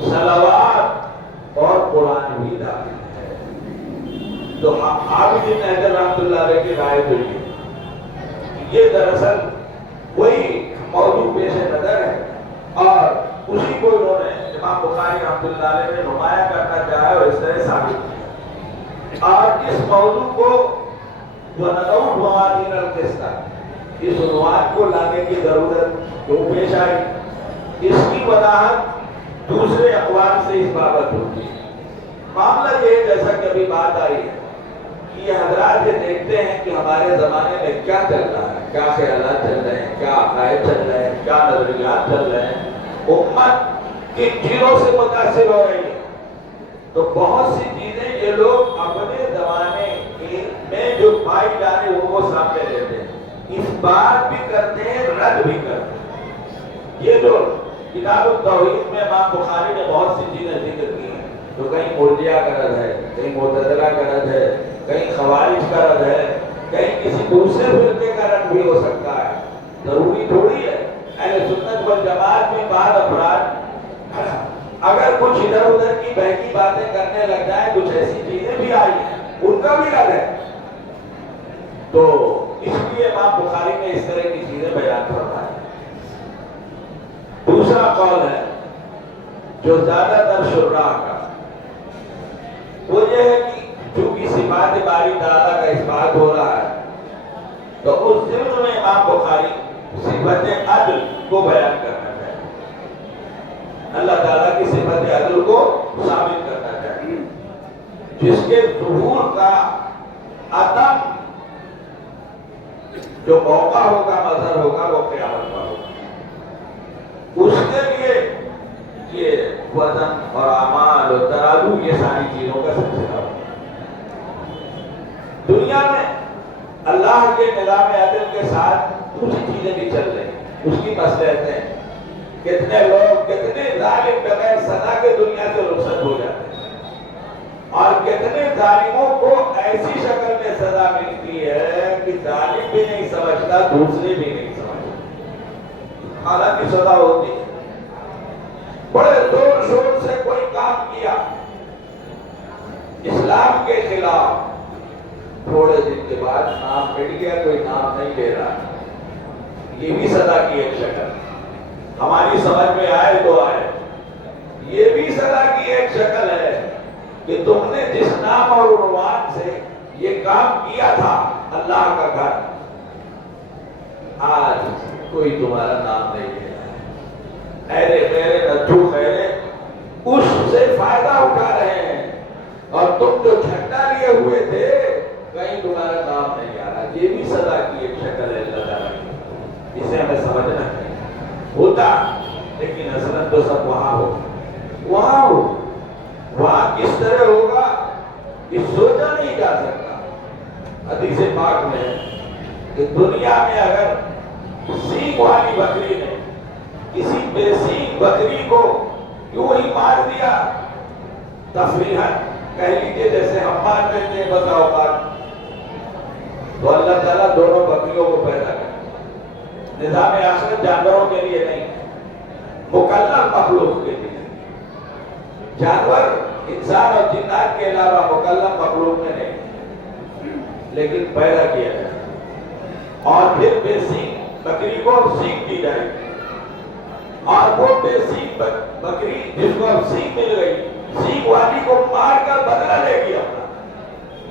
صلوات اور قرآن بھی داخل ہے۔ تو عابد بن حجر رحمۃ اللہ علیہ کی رائے تو یہ دراصل وہی موضوع پیش نظر ہے، اور اسی کو انہوں نے امام بخاری رحمۃ اللہ علیہ نے نمایاں کرنا چاہا اور اس طرح ثابت کیا۔ اور اس موضوع کو وَنَضَعُ الْمَوَازِينَ الْقِسْطَ، اس عنوان کو لانے کی ضرورت کیوں پیش آئی، اس کی وضاحت دوسرے اقوال سے اس بابت ہوتی ہے۔ معاملہ یہ جیسا کہ ابھی بات آئی ہے کہ یہ حضرات یہ دیکھتے ہیں کہ ہمارے زمانے میں کیا چل رہا ہے، کیا خیالات چل رہے ہیں، کیا عقائد چل رہے ہیں، کیا نظریات چل رہے ہیں، امت کن چیزوں سے متاثر ہو رہی ہے۔ تو بہت سی چیزیں یہ لوگ اپنے زمانے میں جو پائی جا رہی ان کو سامنے لیتے ہیں، اس بات بھی کرتے ہیں، رد بھی کرتے ہیں۔ یہ جو کتاب التوحید میں امام بخاری نے بہت سی چیزیں ذکر کی ہیں، تو کہیں مرجئہ کا رد ہے، کہیں معتزلہ کا رد ہے، کہیں خوارج کا رد ہے، کہیں کسی دوسرے فرقے کا رد بھی ہو سکتا ہے۔ ضروری تھوڑی ہے اہل سنت والجماعت میں بعض افراد اگر کچھ ادھر ادھر کی بہکی باتیں کرنے لگ جائیں، کچھ ایسی چیزیں بھی آئی ہیں، ان کا بھی رد ہے۔ تو اس لیے امام بخاری نے اس طرح کی چیزیں بیان فرمائی۔ دوسرا قول ہے جو زیادہ تر شراح کا، وہ یہ ہے کہ چونکہ صفات باری تعالیٰ کا اثبات ہو رہا ہے، تو اس ضمن میں امام بخاری صفت عدل کو بیان کرنا چاہیے، اللہ تعالیٰ کی صفت عدل کو ثابت کرنا چاہیے، جس کے ظہور کا عدم جو موقع ہوگا، مظہر ہوگا، وہ قیامت پر ہوگا۔ اس کے لیے یہ وزن اور اعمال اور ترازو، یہ ساری چیزوں کا سلسلہ ہوگا۔ دنیا میں اللہ کے نظام عدل کے ساتھ دوسری چیزیں بھی چل رہی ہیں، اس کی مصلحتیں، کتنے لوگ، کتنے ظالم بغیر سزا کے دنیا سے رخصت ہو جاتے ہیں، اور کتنے ظالموں کو ایسی شکل میں سزا ملتی ہے کہ ظالم بھی نہیں سمجھتا، دوسرے بھی نہیں سمجھتا، حالانکہ سزا ہوتی ہے۔ بڑے زور شور سے کوئی کام کیا اسلام کے خلاف، تھوڑے دن کے بعد نام مٹ گیا، کوئی نام نہیں لے رہا، یہ بھی سزا کی ایک شکل، ہماری سمجھ میں آئے تو آئے، یہ بھی سزا کی ایک شکل ہے کہ تم نے جس نام اور عنوان سے یہ کام کیا تھا، اللہ کا گھر، آج کوئی تمہارا نام نہیں لے رہا، ایرے میرے نتھو خیرے اس سے فائدہ اٹھا رہے ہیں، اور تم جو جھنڈا لیے ہوئے تھے کہیں تمہارا نام نہیں آ رہا۔ یہ بھی سزا کی ایک شکل ہے اللہ تعالیٰ کی، اسے ہمیں سمجھنا چاہیے۔ ہوتا لیکن اصلاً تو سب وہاں ہو، وہاں ہو، وہاں کس طرح ہوگا یہ سوچا نہیں جا سکتا۔ حدیث پاک میں ہے کہ دنیا میں اگر سینگ والی بکری نے کسی بے سینگ بکری کو یوں ہی مار دیا، تفریحاً کہہ لیجیے جیسے ہم مار دیتے ہیں بسا اوقات، تو اللہ تعالیٰ دونوں بکریوں کو پیدا کرے، نظام آخرت جانوروں کے لیے نہیں، مکلف مخلوق کے لیے، جانور انسان اور جنات کے علاوہ مکلف مخلوق میں نہیں، لیکن پیدا کیا جائے، اور پھر بے سینگ بکری کو سینگ دی جائے، اور وہ بے سینگ بکری جس کو اب سینگ مل گئی، سینگ والی کو مار کر بدلہ لے گی اپنا۔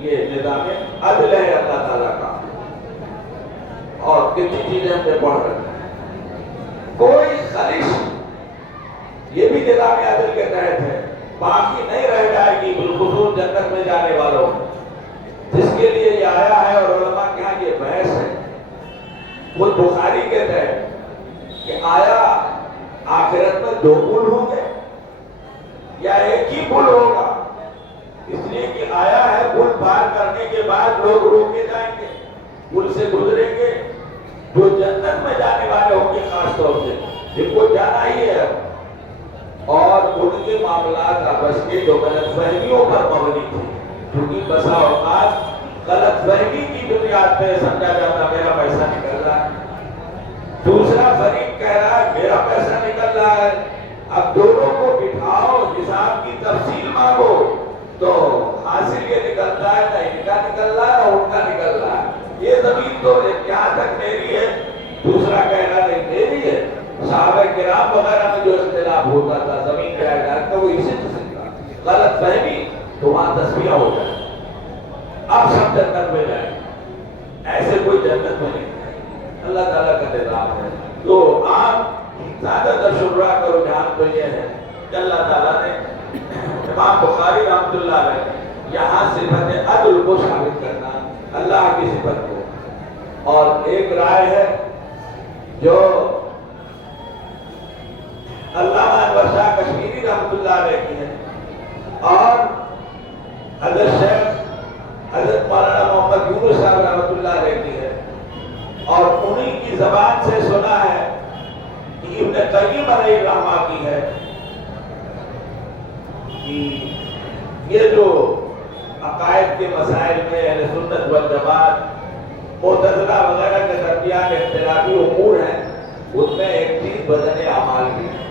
یہ نظام عدل ہے اللہ تعالیٰ کا، اور کتنی چیزیں ہم نے پڑھ رہے ہیں، کوئی خلش یہ بھی نظام عدل کے تحت ہے، باقی نہیں رہ جائے گی، بالخصوص جنت میں جانے والوں، جس کے لیے یہ آیا ہے، اور علماء کے ہاں یہ بحث ہے۔ وہ بخاری کہتا ہے کہ آیا آخرت میں دو پل ہوں گے یا ایک ہی پل ہوگا، اس لیے کہ آیا ہے پل پار کرنے کے بعد لوگ روکے جائیں گے، پل سے گزریں گے، جو جنت میں جانے والے ہوں گے خاص طور سے، جن کو جانا ہی ہے، اور ان کے معاملات آپس کے جو غلط فہمیوں پر مبنی تھے، کیونکہ بسا اوقات غلط فہمی کی بنیاد پہ سمجھا جاتا میرا پیسہ نکل رہا ہے، دوسرا فریق کہہ رہا ہے میرا پیسہ نکل رہا ہے، اب دونوں کو بٹھاؤ، حساب کی تفصیل مانگو، تو حاصل یہ نکلتا ہے نہ ان کا نکل رہا ہے نہ ان کا نکل رہا ہے، یہ زمین تو یہاں تک میری ہے، دوسرا کہہ رہا نہیں میری ہے۔ صحابہ کرام وغیرہ میں جو اختلاف ہوتا تھا زمین کا اعلان کا، وہ اسی قسم کا غلط فہمی، تو وہاں تصفیہ ہو جائے، اب سب جنت میں جائیں، ایسے کوئی جنت میں نہیں، اللہ تعالیٰ کا نظام ہے۔ تو عام زیادہ تر شرح کا رجحان تو یہ ہے کہ اللہ تعالیٰ نے امام بخاری رحمۃ اللہ علیہ یہاں صفت عدل کو ثابت کرنا، اللہ کی صفت کو، اور ایک رائے ہے جو علامہ انور شاہ کشمیری رحمۃ اللہ علیہ کی ہے، اور حضرت شیخ حضرت مولانا محمد یونس صاحب رحمۃ اللہ علیہ کی ہے، اور انہی کی زبان سے سنا ہے کہ ابن قیم علیہ الرحمہ کی ہے کہ یہ جو عقائد کے مسائل میں اہل سنت والجماعت معتزلہ وغیرہ کے درمیان اختلافی امور ہیں، ان میں ایک چیز وزن اعمال کی ہے،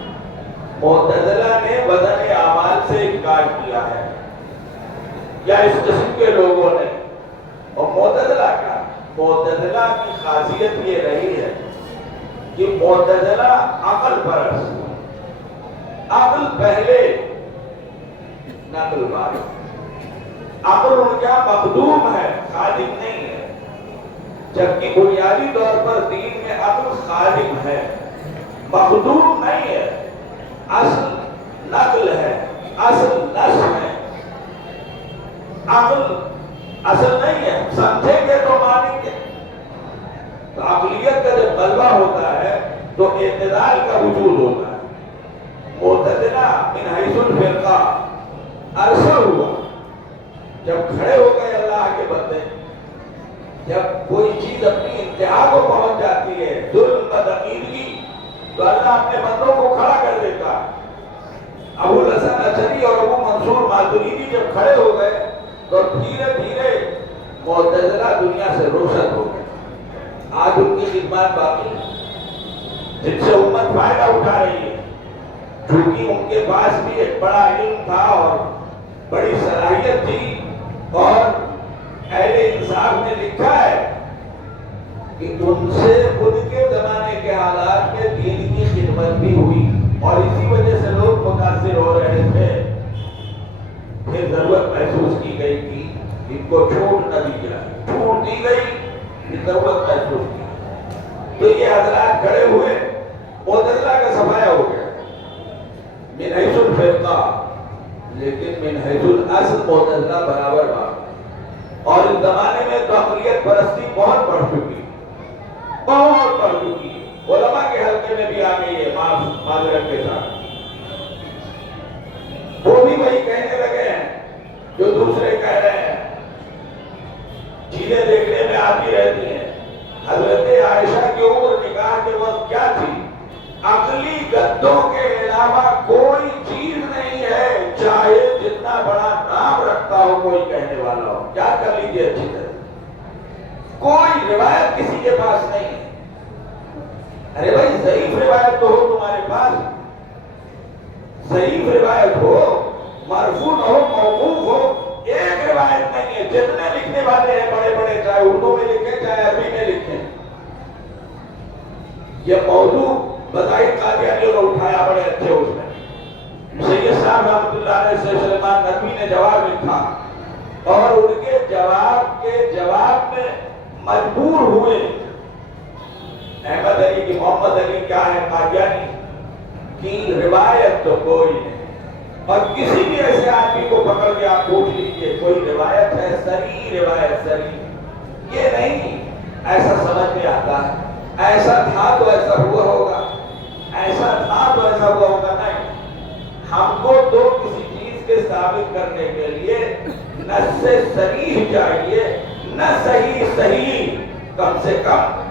معتزلہ نے وزن اعمال سے انکار کیا ہے، یا اس قسم کے لوگوں نے، اور معتزلہ کا، معتزلہ کی خاصیت یہ رہی ہے کہ معتزلہ عقل پرست، عقل پہلے نقل بعد، عقل ان کا مخدوم ہے، خادم نہیں ہے، جبکہ بنیادی طور پر دین میں عقل خالق ہے، مخدوم نہیں ہے، اصل نقل ہے، اصل نسل ہے، عقل اصل نہیں ہے، سمجھیں گے تو مانیں گے۔ تو عقلیت کا جب غلبہ ہوتا ہے تو اعتدال کا وجود ہوتا ہے۔ معتدلہ من حیث الفرقہ عرصہ ہوا، جب کھڑے ہو گئے اللہ کے بندے، جب کوئی چیز اپنی انتہا کو پہنچ جاتی ہے، ظلم بدعقیدگی، تو اللہ اپنے بندوں کو کھڑا کر دیتا ہے۔ ابو الحسن اشعری اور ابو منصور ماتریدی جب کھڑے ہو گئے تو دھیرے دھیرے معتزلہ دنیا سے روشن ہو گئے۔ آج ان کی خدمات باقی جن سے امت فائدہ اٹھا رہی ہے، چونکہ ان کے پاس بھی ایک بڑا علم تھا اور بڑی صلاحیت تھی، اور اہل انصاف نے لکھا ہے کہ ان سے خود کے زمانے کے حالات میں دین کی خدمت بھی ہوئی، اور اسی وجہ سے لوگ متاثر ہو رہے تھے۔ پھر ضرورت محسوس کی گئی کہ ان کو چھوٹ نہ دی جائے، چھوٹ دی گئی، پھر ضرورت محسوس کی، تو یہ حضرات کھڑے ہوئے، معتزلہ کا صفایا ہو گیا من حیث الفرقہ، لیکن من حیث الاصل معتزلہ برابر بات۔ اور اس زمانے میں تو عقلیت پرستی بہت بڑھ چکی، بہت بڑھ چکی، علماء کے حلقے میں بھی آ گئی ہے معذرت کے ساتھ۔ وہ بھی وہی کہنے لگے ہیں جو دوسرے کہہ رہے ہیں، چیزیں دیکھنے میں آتی رہتی ہیں۔ حضرت عائشہ کی عمر نکاح کے وقت کیا تھی؟ عقلی گدوں کے علاوہ کوئی چیز نہیں ہے، چاہے جتنا بڑا نام رکھتا ہو کوئی کہنے والا ہو، کیا کر لیجیے اچھی طرح، کوئی روایت کسی کے پاس نہیں ہے۔ ارے بھائی ضعیف روایت تو ہو تمہارے پاس، ضعیف روایت ہو، مرفوع ہو، موقوف ہو، ایک روایت نہیں ہے۔ جتنے لکھنے والے ہیں بڑے بڑے، چاہے اردو میں لکھیں چاہے عربی میں لکھیں، یہ موضوع بظاہر قادیانیوں نے اٹھایا بڑے اچھے، اس میں سید صاحب رحمۃ اللہ علیہ سے سلیمان ندوی نے جواب لکھا، اور ان کے جواب میں مجبور ہوئے احمد علی کی، محمد علی کیا ہے قادیانی کی روایت تو کوئی نہیں، اور کسی بھی ایسے آدمی کو پکڑ کے آپ پوچھ لیجئے کوئی روایت ہے صریح، روایت صریح، یہ نہیں، ایسا سمجھ میں آتا ہے، ایسا تھا تو ایسا ہوا ہوگا، ایسا تھا تو ایسا ہوا ہوگا، نہیں۔ ہم کو تو کسی چیز کے ثابت کرنے کے لیے نص صریح چاہیے، نہ صحیح، کم سے کم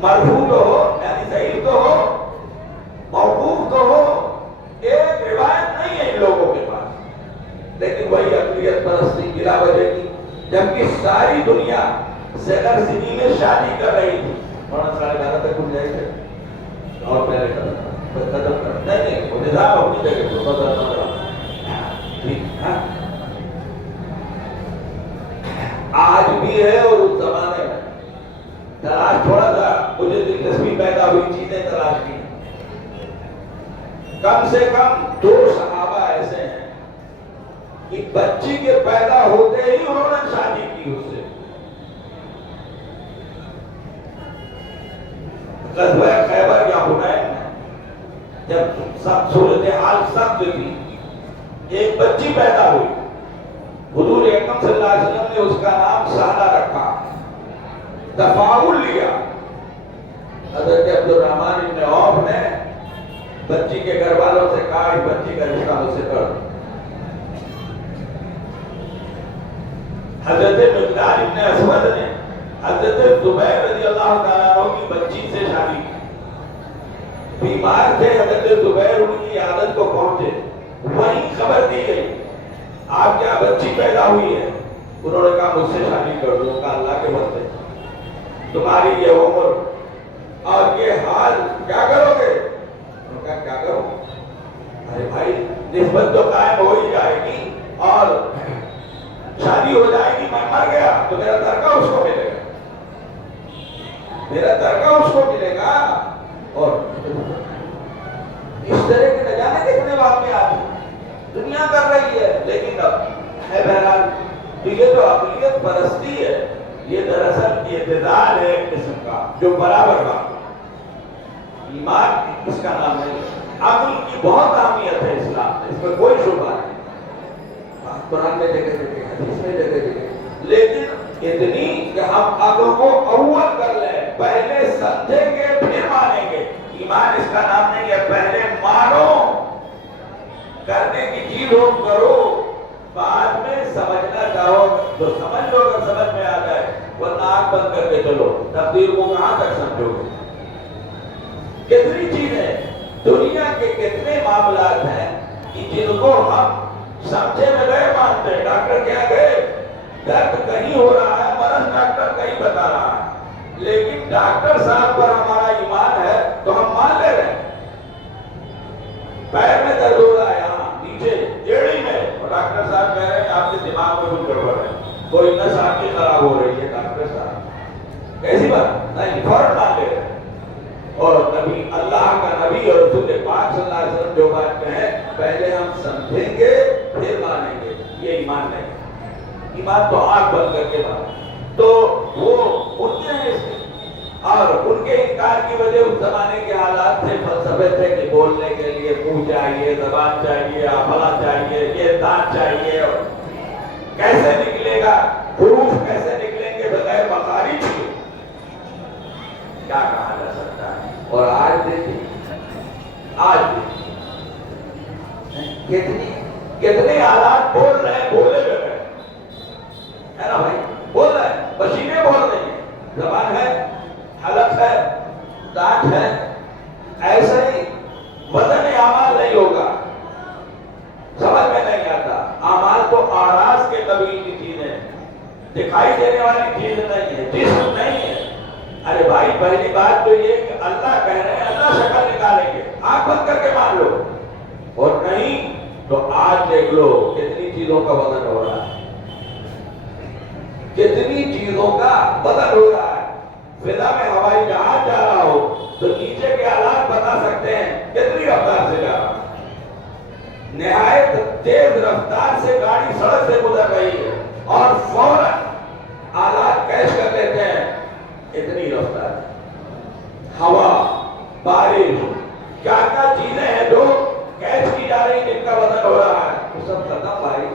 مرفوع تو ہو، یعنی صحیح تو ہو، موقوف تو ہو، ایک روایت نہیں ہے ان لوگوں کے پاس۔ لیکن وہی عقلیت پرستی بلا وجہ کی، جبکہ ساری دنیا صغر سنی میں شادی کر رہی تھی۔ 11:30 تک کھل جائے گا اور پہلے ختم کر نہیں، وہ نظام اپنی جگہ پر بدلنا پڑا، آج بھی ہے اور اس زمانے میں تلاش تھوڑا سا مجھے دلچسپی پیدا ہوئی، چیزیں تلاش کی، کم سے کم 2 صحابہ ایسے ہیں کہ بچی کے پیدا ہوتے ہی انہوں نے شادی کی اس سے۔ غزوہ خیبر یا حنین میں جب سب صورتحال سخت تھی، ایک بچی پیدا ہوئی، حضور اکرم صلی اللہ علیہ وسلم نے اس کا نام سہلہ رکھا، تفاعل لیا۔ حضرت عبد الرحمن بن عوف نے بچی کے گھر والوں سے کہا اس بچی کا رشتہ مجھ سے کر دو۔ حضرت مقداد بن اسود نے حضرت زبیر رضی اللہ تعالیٰ عنہ کی بچی سے شادی کی، بیمار تھے حضرت زبیر، ان کی عادت کو پہنچے، وہیں خبر دی گئی آپ کیا بچی پیدا ہوئی ہے؟ انہوں نے کہا مجھ سے شادی کر دو۔ کہا اللہ کے بندے تمہاری یہ عمر اور یہ حال کیا کرو گے؟ انہوں نے کہا کیا کرو؟ ارے بھائی نسبت تو قائم ہو ہی جائے گی اور شادی ہو جائے گی، میں مر گیا تو میرا ترکہ اس کو ملے گا، میرا ترکہ اس کو ملے گا۔ اور اس طرح کے نہ جانے کتنے واقعات دنیا کر رہی ہے، لیکن اب ہے بہرحال، تو یہ جو عقلیت پرستی ہے یہ دراصل اعتدال ہے ایک قسم کا جو برابر بات ہے. ایمان اس کا نام نہیں ہے. عقل کی بہت اہمیت ہے اسلام میں، اس میں کوئی شبہ نہیں. قرآن میں جگہ جگہ، حدیث میں جگہ جگہ، لیکن اتنی کہ ہم عقل کو اول کر لیں، پہلے سمجھیں گے پھر مانیں گے. ایمان اس کا نام نہیں ہے پہلے مانو، کرنے کی چیز ہو کرو، بعد میں سمجھنا چاہو تو سمجھ لو اگر سمجھ میں آ جائے، ورنہ آنکھ بند کر کے چلو. تقدیر کو کہاں تک سمجھو گے؟ کتنی چیزیں دنیا کے کتنے معاملات ہیں کہ جن کو ہم سمجھے میں گئے مانتے ہیں. ڈاکٹر کیا گئے، درد کہیں ہو رہا ہے، مرض ڈاکٹر کہیں بتا رہا ہے، لیکن ڈاکٹر صاحب پر ہمارا ایمان ہے تو ہم مان لے رہے ہیں. پیر میں درد ہو رہا ہے یہاں نیچے ایڑی میں، اور ڈاکٹر صاحب کہہ رہے ہیں آپ کے دماغ میں کچھ گڑبڑ ہے، کوئی نس آپ کی خراب ہو رہی ہے. ڈاکٹر صاحب کیسی بات نہیں، فوراً مان لے رہے ہیں. اور نبی، اللہ کا نبی اور رسول پاک صلی اللہ علیہ وسلم جو بات کہیں پہلے ہم سمجھیں گے پھر مانیں گے، یہ ایمان نہیں ہے. ایمان تو آنکھ بند کر کے مانیں. تو وہ ان کے اور ان کے انکار کی وجہ اس زمانے کے حالات سے فلسفے تھے کہ بولنے کے لیے منہ چاہیے، زبان چاہیے، آفلا چاہیے، یہ دانت چاہیے، کیسے نکلے گا، حروف کیسے نکلیں گے بغیر مخارج کے، کیا کہا جا سکتا ہے. اور آج دیکھیں، آج کتنے آلات بول رہے ہیں بولے بغیر، ہے نا بھائی؟ بول رہے ہیں، مشینیں بول رہی ہیں، زبان ہے، حلق ہے، دانت ہے. ایسا ہی وزن اعمال نہیں ہوگا، سمجھ میں نہیں آتا. اعمال تو آراز کے قبیل کی چیزیں، دکھائی دینے والی چیز نہیں ہے، جسم نہیں ہے. ارے بھائی پہلی بات تو یہ کہ اللہ کہہ رہے ہیں، اللہ شکل نکالیں گے، آنکھ بند کر کے مان لو. اور نہیں تو آج دیکھ لو کتنی چیزوں کا وزن ہو رہا ہے، کتنی چیزوں کا وزن ہو رہا ہے. فضا میں ہوائی جہاز جا رہا ہو تو نیچے کے آلات بتا سکتے ہیں کتنی رفتار سے جا رہا ہے. نہایت تیز رفتار سے گاڑی سڑک سے گزر رہی ہے اور فوراً آلات کیچ کر لیتے ہیں اتنی رفتار. ہوا، بارش، کیا کیا چیزیں ہیں جو کیچ کی جا رہی جن کا وزن ہو رہا ہے، وہ سب ختم بھائی،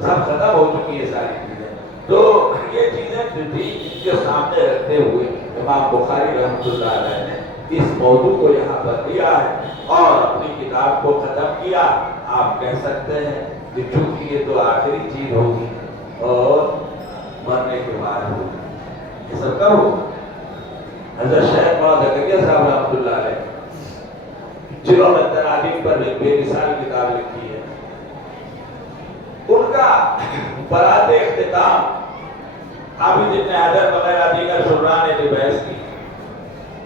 سب ختم ہو چکی ہے ساری چیزیں. تو یہ چیزیں تھی جن کے سامنے رکھتے ہوئے امام بخاری رحمۃ اللہ علیہ نے اس موضوع کو یہاں پر دیا ہے اور اپنی کتاب کو ختم کیا. آپ کہہ سکتے ہیں کہ چونکہ یہ تو آخری چیز ہوگی اور مرنے کے بعد ہوگی، یہ سب کب ہوگا؟ حضرت شیخ مولانا زکریا صاحب رحمۃ اللہ علیہ جنہوں نے تراجم پر ایک بے مثال کتاب لکھی ہے، ان کا برات اختتام حافظ ابن حجر وغیرہ دیگر شرراء نے بحث کی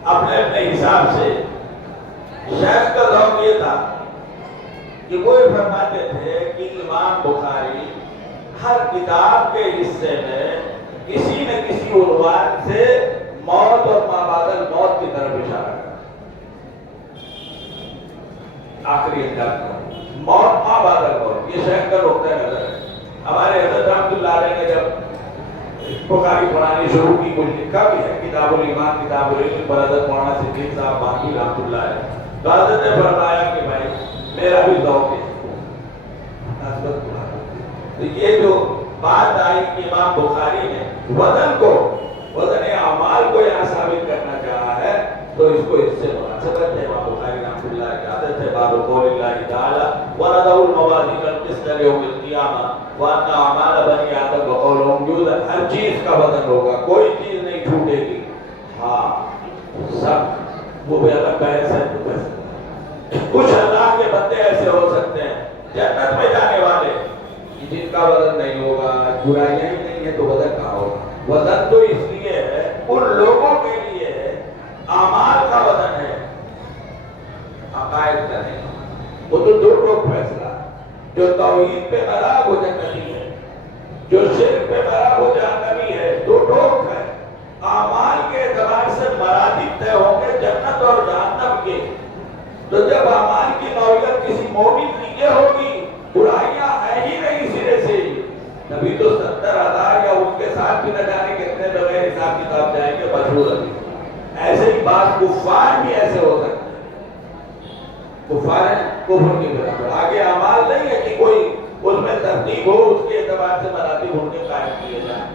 اپنے اپنے حساب سے. شیخ کا ذوق یہ تھا کہ وہ فرماتے تھے کہ امام بخاری ہر کتاب کے حصے میں کسی نہ کسی عنوان سے موت اور ما بعد الموت کی طرف اشارہ کرتا. آخری انداز موت، ما بعد الموت، یہ شیخ کا نقطہ نظر ہے. ہمارے حضرت رحمۃ اللہ علیہ نے جب بخاری پڑھانی شروع کی، کچھ لکھا بھی ہے کتاب الایمان، کتاب العلم پر حضرت مولانا صدیق صاحب باقی رحمۃ اللہ علیہ، تو حضرت نے فرمایا کہ بھائی میرا بھی ذوق ہے. تو یہ جو بات آئی کہ امام بخاری نے وزن کو، وزن اعمال کو یہاں ثابت کرنا چاہا ہے، تو اس کو اس سے مناسبت ہے. امام بخاری رحمۃ اللہ کی عادت ہے باب قول اللہ تعالی وَنَضَعُ الْمَوَازِينَ الْقِسْطَ لِيَوْمِ الْقِيَامَةِ وَأَنَّ أَعْمَالَ بَنِي آدَمَ وَقَوْلُهُمْ يُوزَنُ. ہر چیز کا وزن ہوگا، کوئی چیز نہیں چھوٹے گی. ہاں سب وہ بھی الگ بحث ہے. کچھ اللہ کے بندے ایسے ہو سکتے ہیں جنت میں جانے والے جن کا وزن نہیں ہوگا، برائیاں ہی نہیں ہے تو وزن کہاں ہوگا؟ وزن تو اس لیے ہے، ان لوگوں کے لیے ہے، اعمال کا وزن ہے، عقائد کا نہیں. وہ تو دو ٹوک فیصلہ، جو توحید پہ مرا وہ جنتی ہے، جو شرک پہ مرا وہ جہنمی ہے. دو ٹوک ہے. اعمال کے اعتبار سے مراتب طے ہوں گے جنت اور جہنم کے. تو جب اعمال کی نوعیت کسی مومن کی یہ ہوگی برائیاں ہے ہی نہیں سرے سے، تبھی تو 70,000 یا ان کے ساتھ بھی نہ جانے کتنے حساب کتاب جائیں گے مشہور حدیث. ایسے ہی بات کفار بھی ایسے ہو سکتے ہیں. کفار ہیں کفر کی برابر. آگے اعمال نہیں ہے کہ کوئی اس میں ترتیب ہو, اس کے اعتبار سے مراتب ان کے قائم کیے جائیں.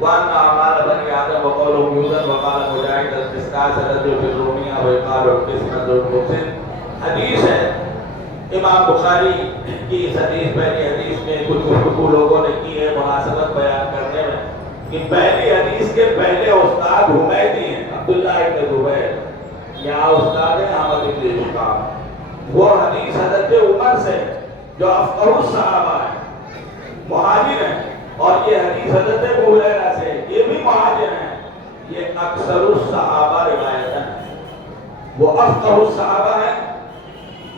وَأَنَّ أَعْمَالَ بَنِي آدَمَ وَقَوْلُهُمْ يُوزَنُ وَقَالَ مُجَاهِدُ الْقِسْطَاسَ الرَّجُلُ فِي الرُّمِيَّةِ وَيُقَالُ الْقِسْمَةُ الْمُحْسِنُ. حدیث ہے امام بخاری کی اس حدیث, پہلی حدیث میں کچھ گفتگو لوگوں نے کی ہے مناسبت بیان کرنے میں کہ پہلی حدیث کے پہلے استاد حمیدی ہیں, عبداللہ ابن زبیر, یا استاد ہیں احمد ابن اشقاق. وہ حدیث حضرت عمر سے جو افقہ الصحابہ ہیں, مہاجر ہیں, اور یہ حدیث حضرت ابو ہریرہ سے, یہ بھی مہاجر ہیں. یہ اکثر الصحابہ روایت ہیں. وہ افقہ الصحابہ ہیں,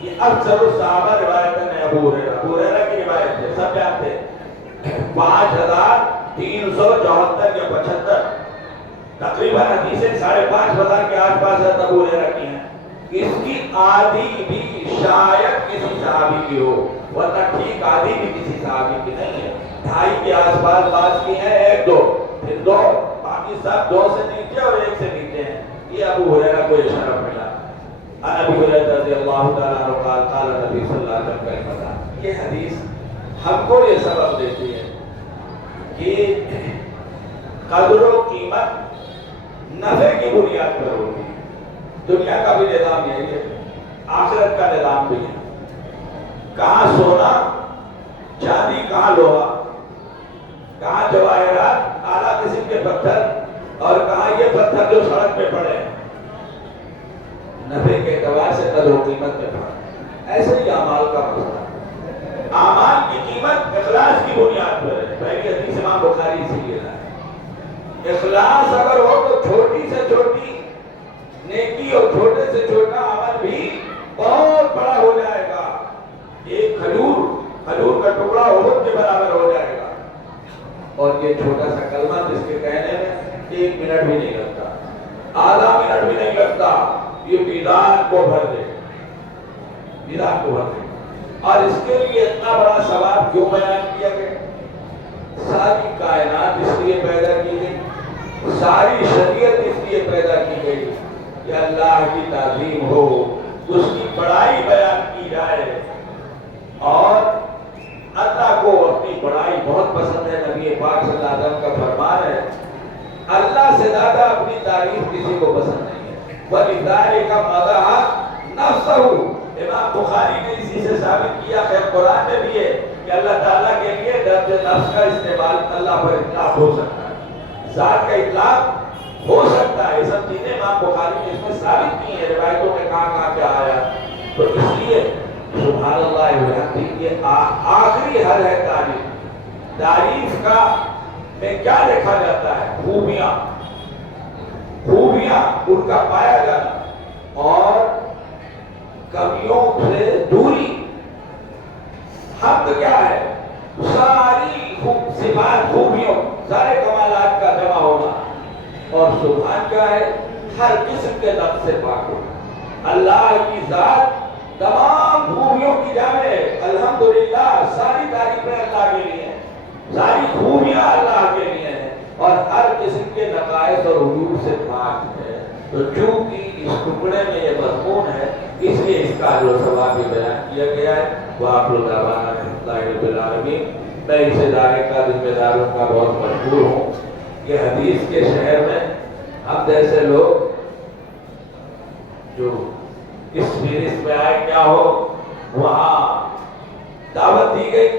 یہ اکثر الصحابہ روایت ہیں. ابو ہریرہ کی روایت ہے, سب جانتے ہیں. 5374 یا 75 تقریباً حدیثیں 5500 کے آس پاس ابو ہریرہ کی ہیں. اس کی آدھی بھی شاید کسی صحابی کی ہو, ورنہ ٹھیک آدھی بھی کسی صحابی کی نہیں ہے. 2.5 کے آس پاس بات کی ہیں, 1-2, پھر 2, باقی سب 2 سے نیچے اور 1 سے نیچے ہیں. یہ ابو ہریرہ کو یہ شرف ملا. ابو ہریرہ رضی اللہ تعالیٰ عنہ قال قال نبی صلی اللہ علیہ وسلم کا پتہ. یہ حدیث ہم کو یہ سبق دیتی ہے کہ قدر و قیمت نفع کی بنیاد پر ہوتی ہے. دنیا کا بھی نظام یہی ہے, آخرت کا نظام بھی ہے. کہاں سونا چاندی, کہاں لوہا, کہاں جواہرات اعلیٰ قسم کے پتھر, اور کہاں یہ پتھر جو سڑک پہ پڑے. نفع کے اعتبار سے قدر و قیمت میں فرق. ایسے ہی اعمال کا مسئلہ. اعمال کی قیمت اخلاص کی بنیاد پر ہے. پہلی حدیث امام بخاری اسی لیے لائے. اخلاص اگر ہو تو چھوٹی سے چھوٹی نیکی اور چھوٹے سے چھوٹا عمل بھی بہت بڑا ہو جائے گا. ایک کھجور کا ٹکڑا احد کے برابر ہو جائے گا. اور یہ چھوٹا سا کلمہ جس کے کہنے میں 1 منٹ بھی نہیں لگتا, آدھا منٹ بھی نہیں لگتا, یہ میدان کو بھر دے, میدان کو بھر دے. اور اس کے لیے اتنا بڑا ثواب کیوں بیان کیا گیا؟ ساری کائنات اس لیے پیدا کی گئی, ساری شریعت اس لیے پیدا کی گئی کہ اللہ کی تعظیم ہو, اس کی بڑائی بیان کی جائے. اور اللہ کو اپنی بڑائی بہت پسند ہے. نبی پاک صلی اللہ علیہ وسلم کا فرمان ہے اللہ سے زیادہ اپنی تعریف کسی کو پسند نہیں ہے. وَلِذَلِكَ مَدَحَ نَفْسَهُ. امام بخاری نے اسی سے ثابت کیا, خیر قرآن میں بھی ہے کہ اللہ تعالیٰ کے لیے درج نفس کا استعمال اللہ پر اطلاق ہو سکتا ہے, ذات کا اطلاق ہو سکتا ہے. یہ سب چیزیں امام بخاری نے اس میں ثابت کی ہیں, روایتوں میں کہاں کیا آیا. تو اس لیے سبحان اللہ وبحمدہ یہ آخری حد ہے تعریف. تعریف کا میں کیا دیکھا جاتا ہے؟ خوبیاں ان کا پایا جانا اور کمیوں سے دوری. حمد کیا ہے؟ ساری صفات خوبیوں سارے کمالات کا جمع ہونا. اور سبحان کیا ہے؟ ہر قسم کے نقص سے پاک ہونا. اللہ کی ذات تمام خوبیوں کی جامع ہے. الحمدللہ ساری تعریفیں اللہ کے لیے ہیں, ساری خوبیاں اللہ کے لیے ہیں, اور ہر قسم کے نقائص اور عیوب سے پاک ہے. تو چونکہ اس ٹکڑے میں یہ مضمون ہے اس لیے اس کا جو ثواب بیان کیا گیا ہے. وآخر دعوانا الحمدللہ رب العالمین. میں اس ادارے کا ذمہ داروں کا بہت مشہور ہوں. یہ حدیث کے شہر میں ہم جیسے لوگ جو اس فہرست میں آئے کیا ہو, وہاں دعوت دی گئی.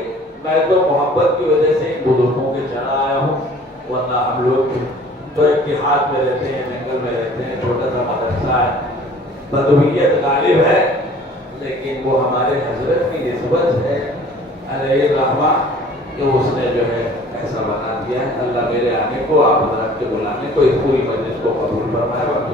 میں تو محبت کی وجہ سے ان بزرگوں کے چلا آیا ہوں, ورنہ ہم لوگ تو اتحاد میں رہتے ہیں, جنگل میں رہتے ہیں, چھوٹا سا مدرسہ ہے, بدویت غالب ہے, لیکن وہ ہمارے حضرت کی نسبت ہے علیہ الرحمہ کہ اس نے جو ہے ایسا بنا دیا ہے. اللہ میرے آنے کو, آپ حضرت کے بلانے کو, اس پوری مجلس کو قبول فرمائے. وقت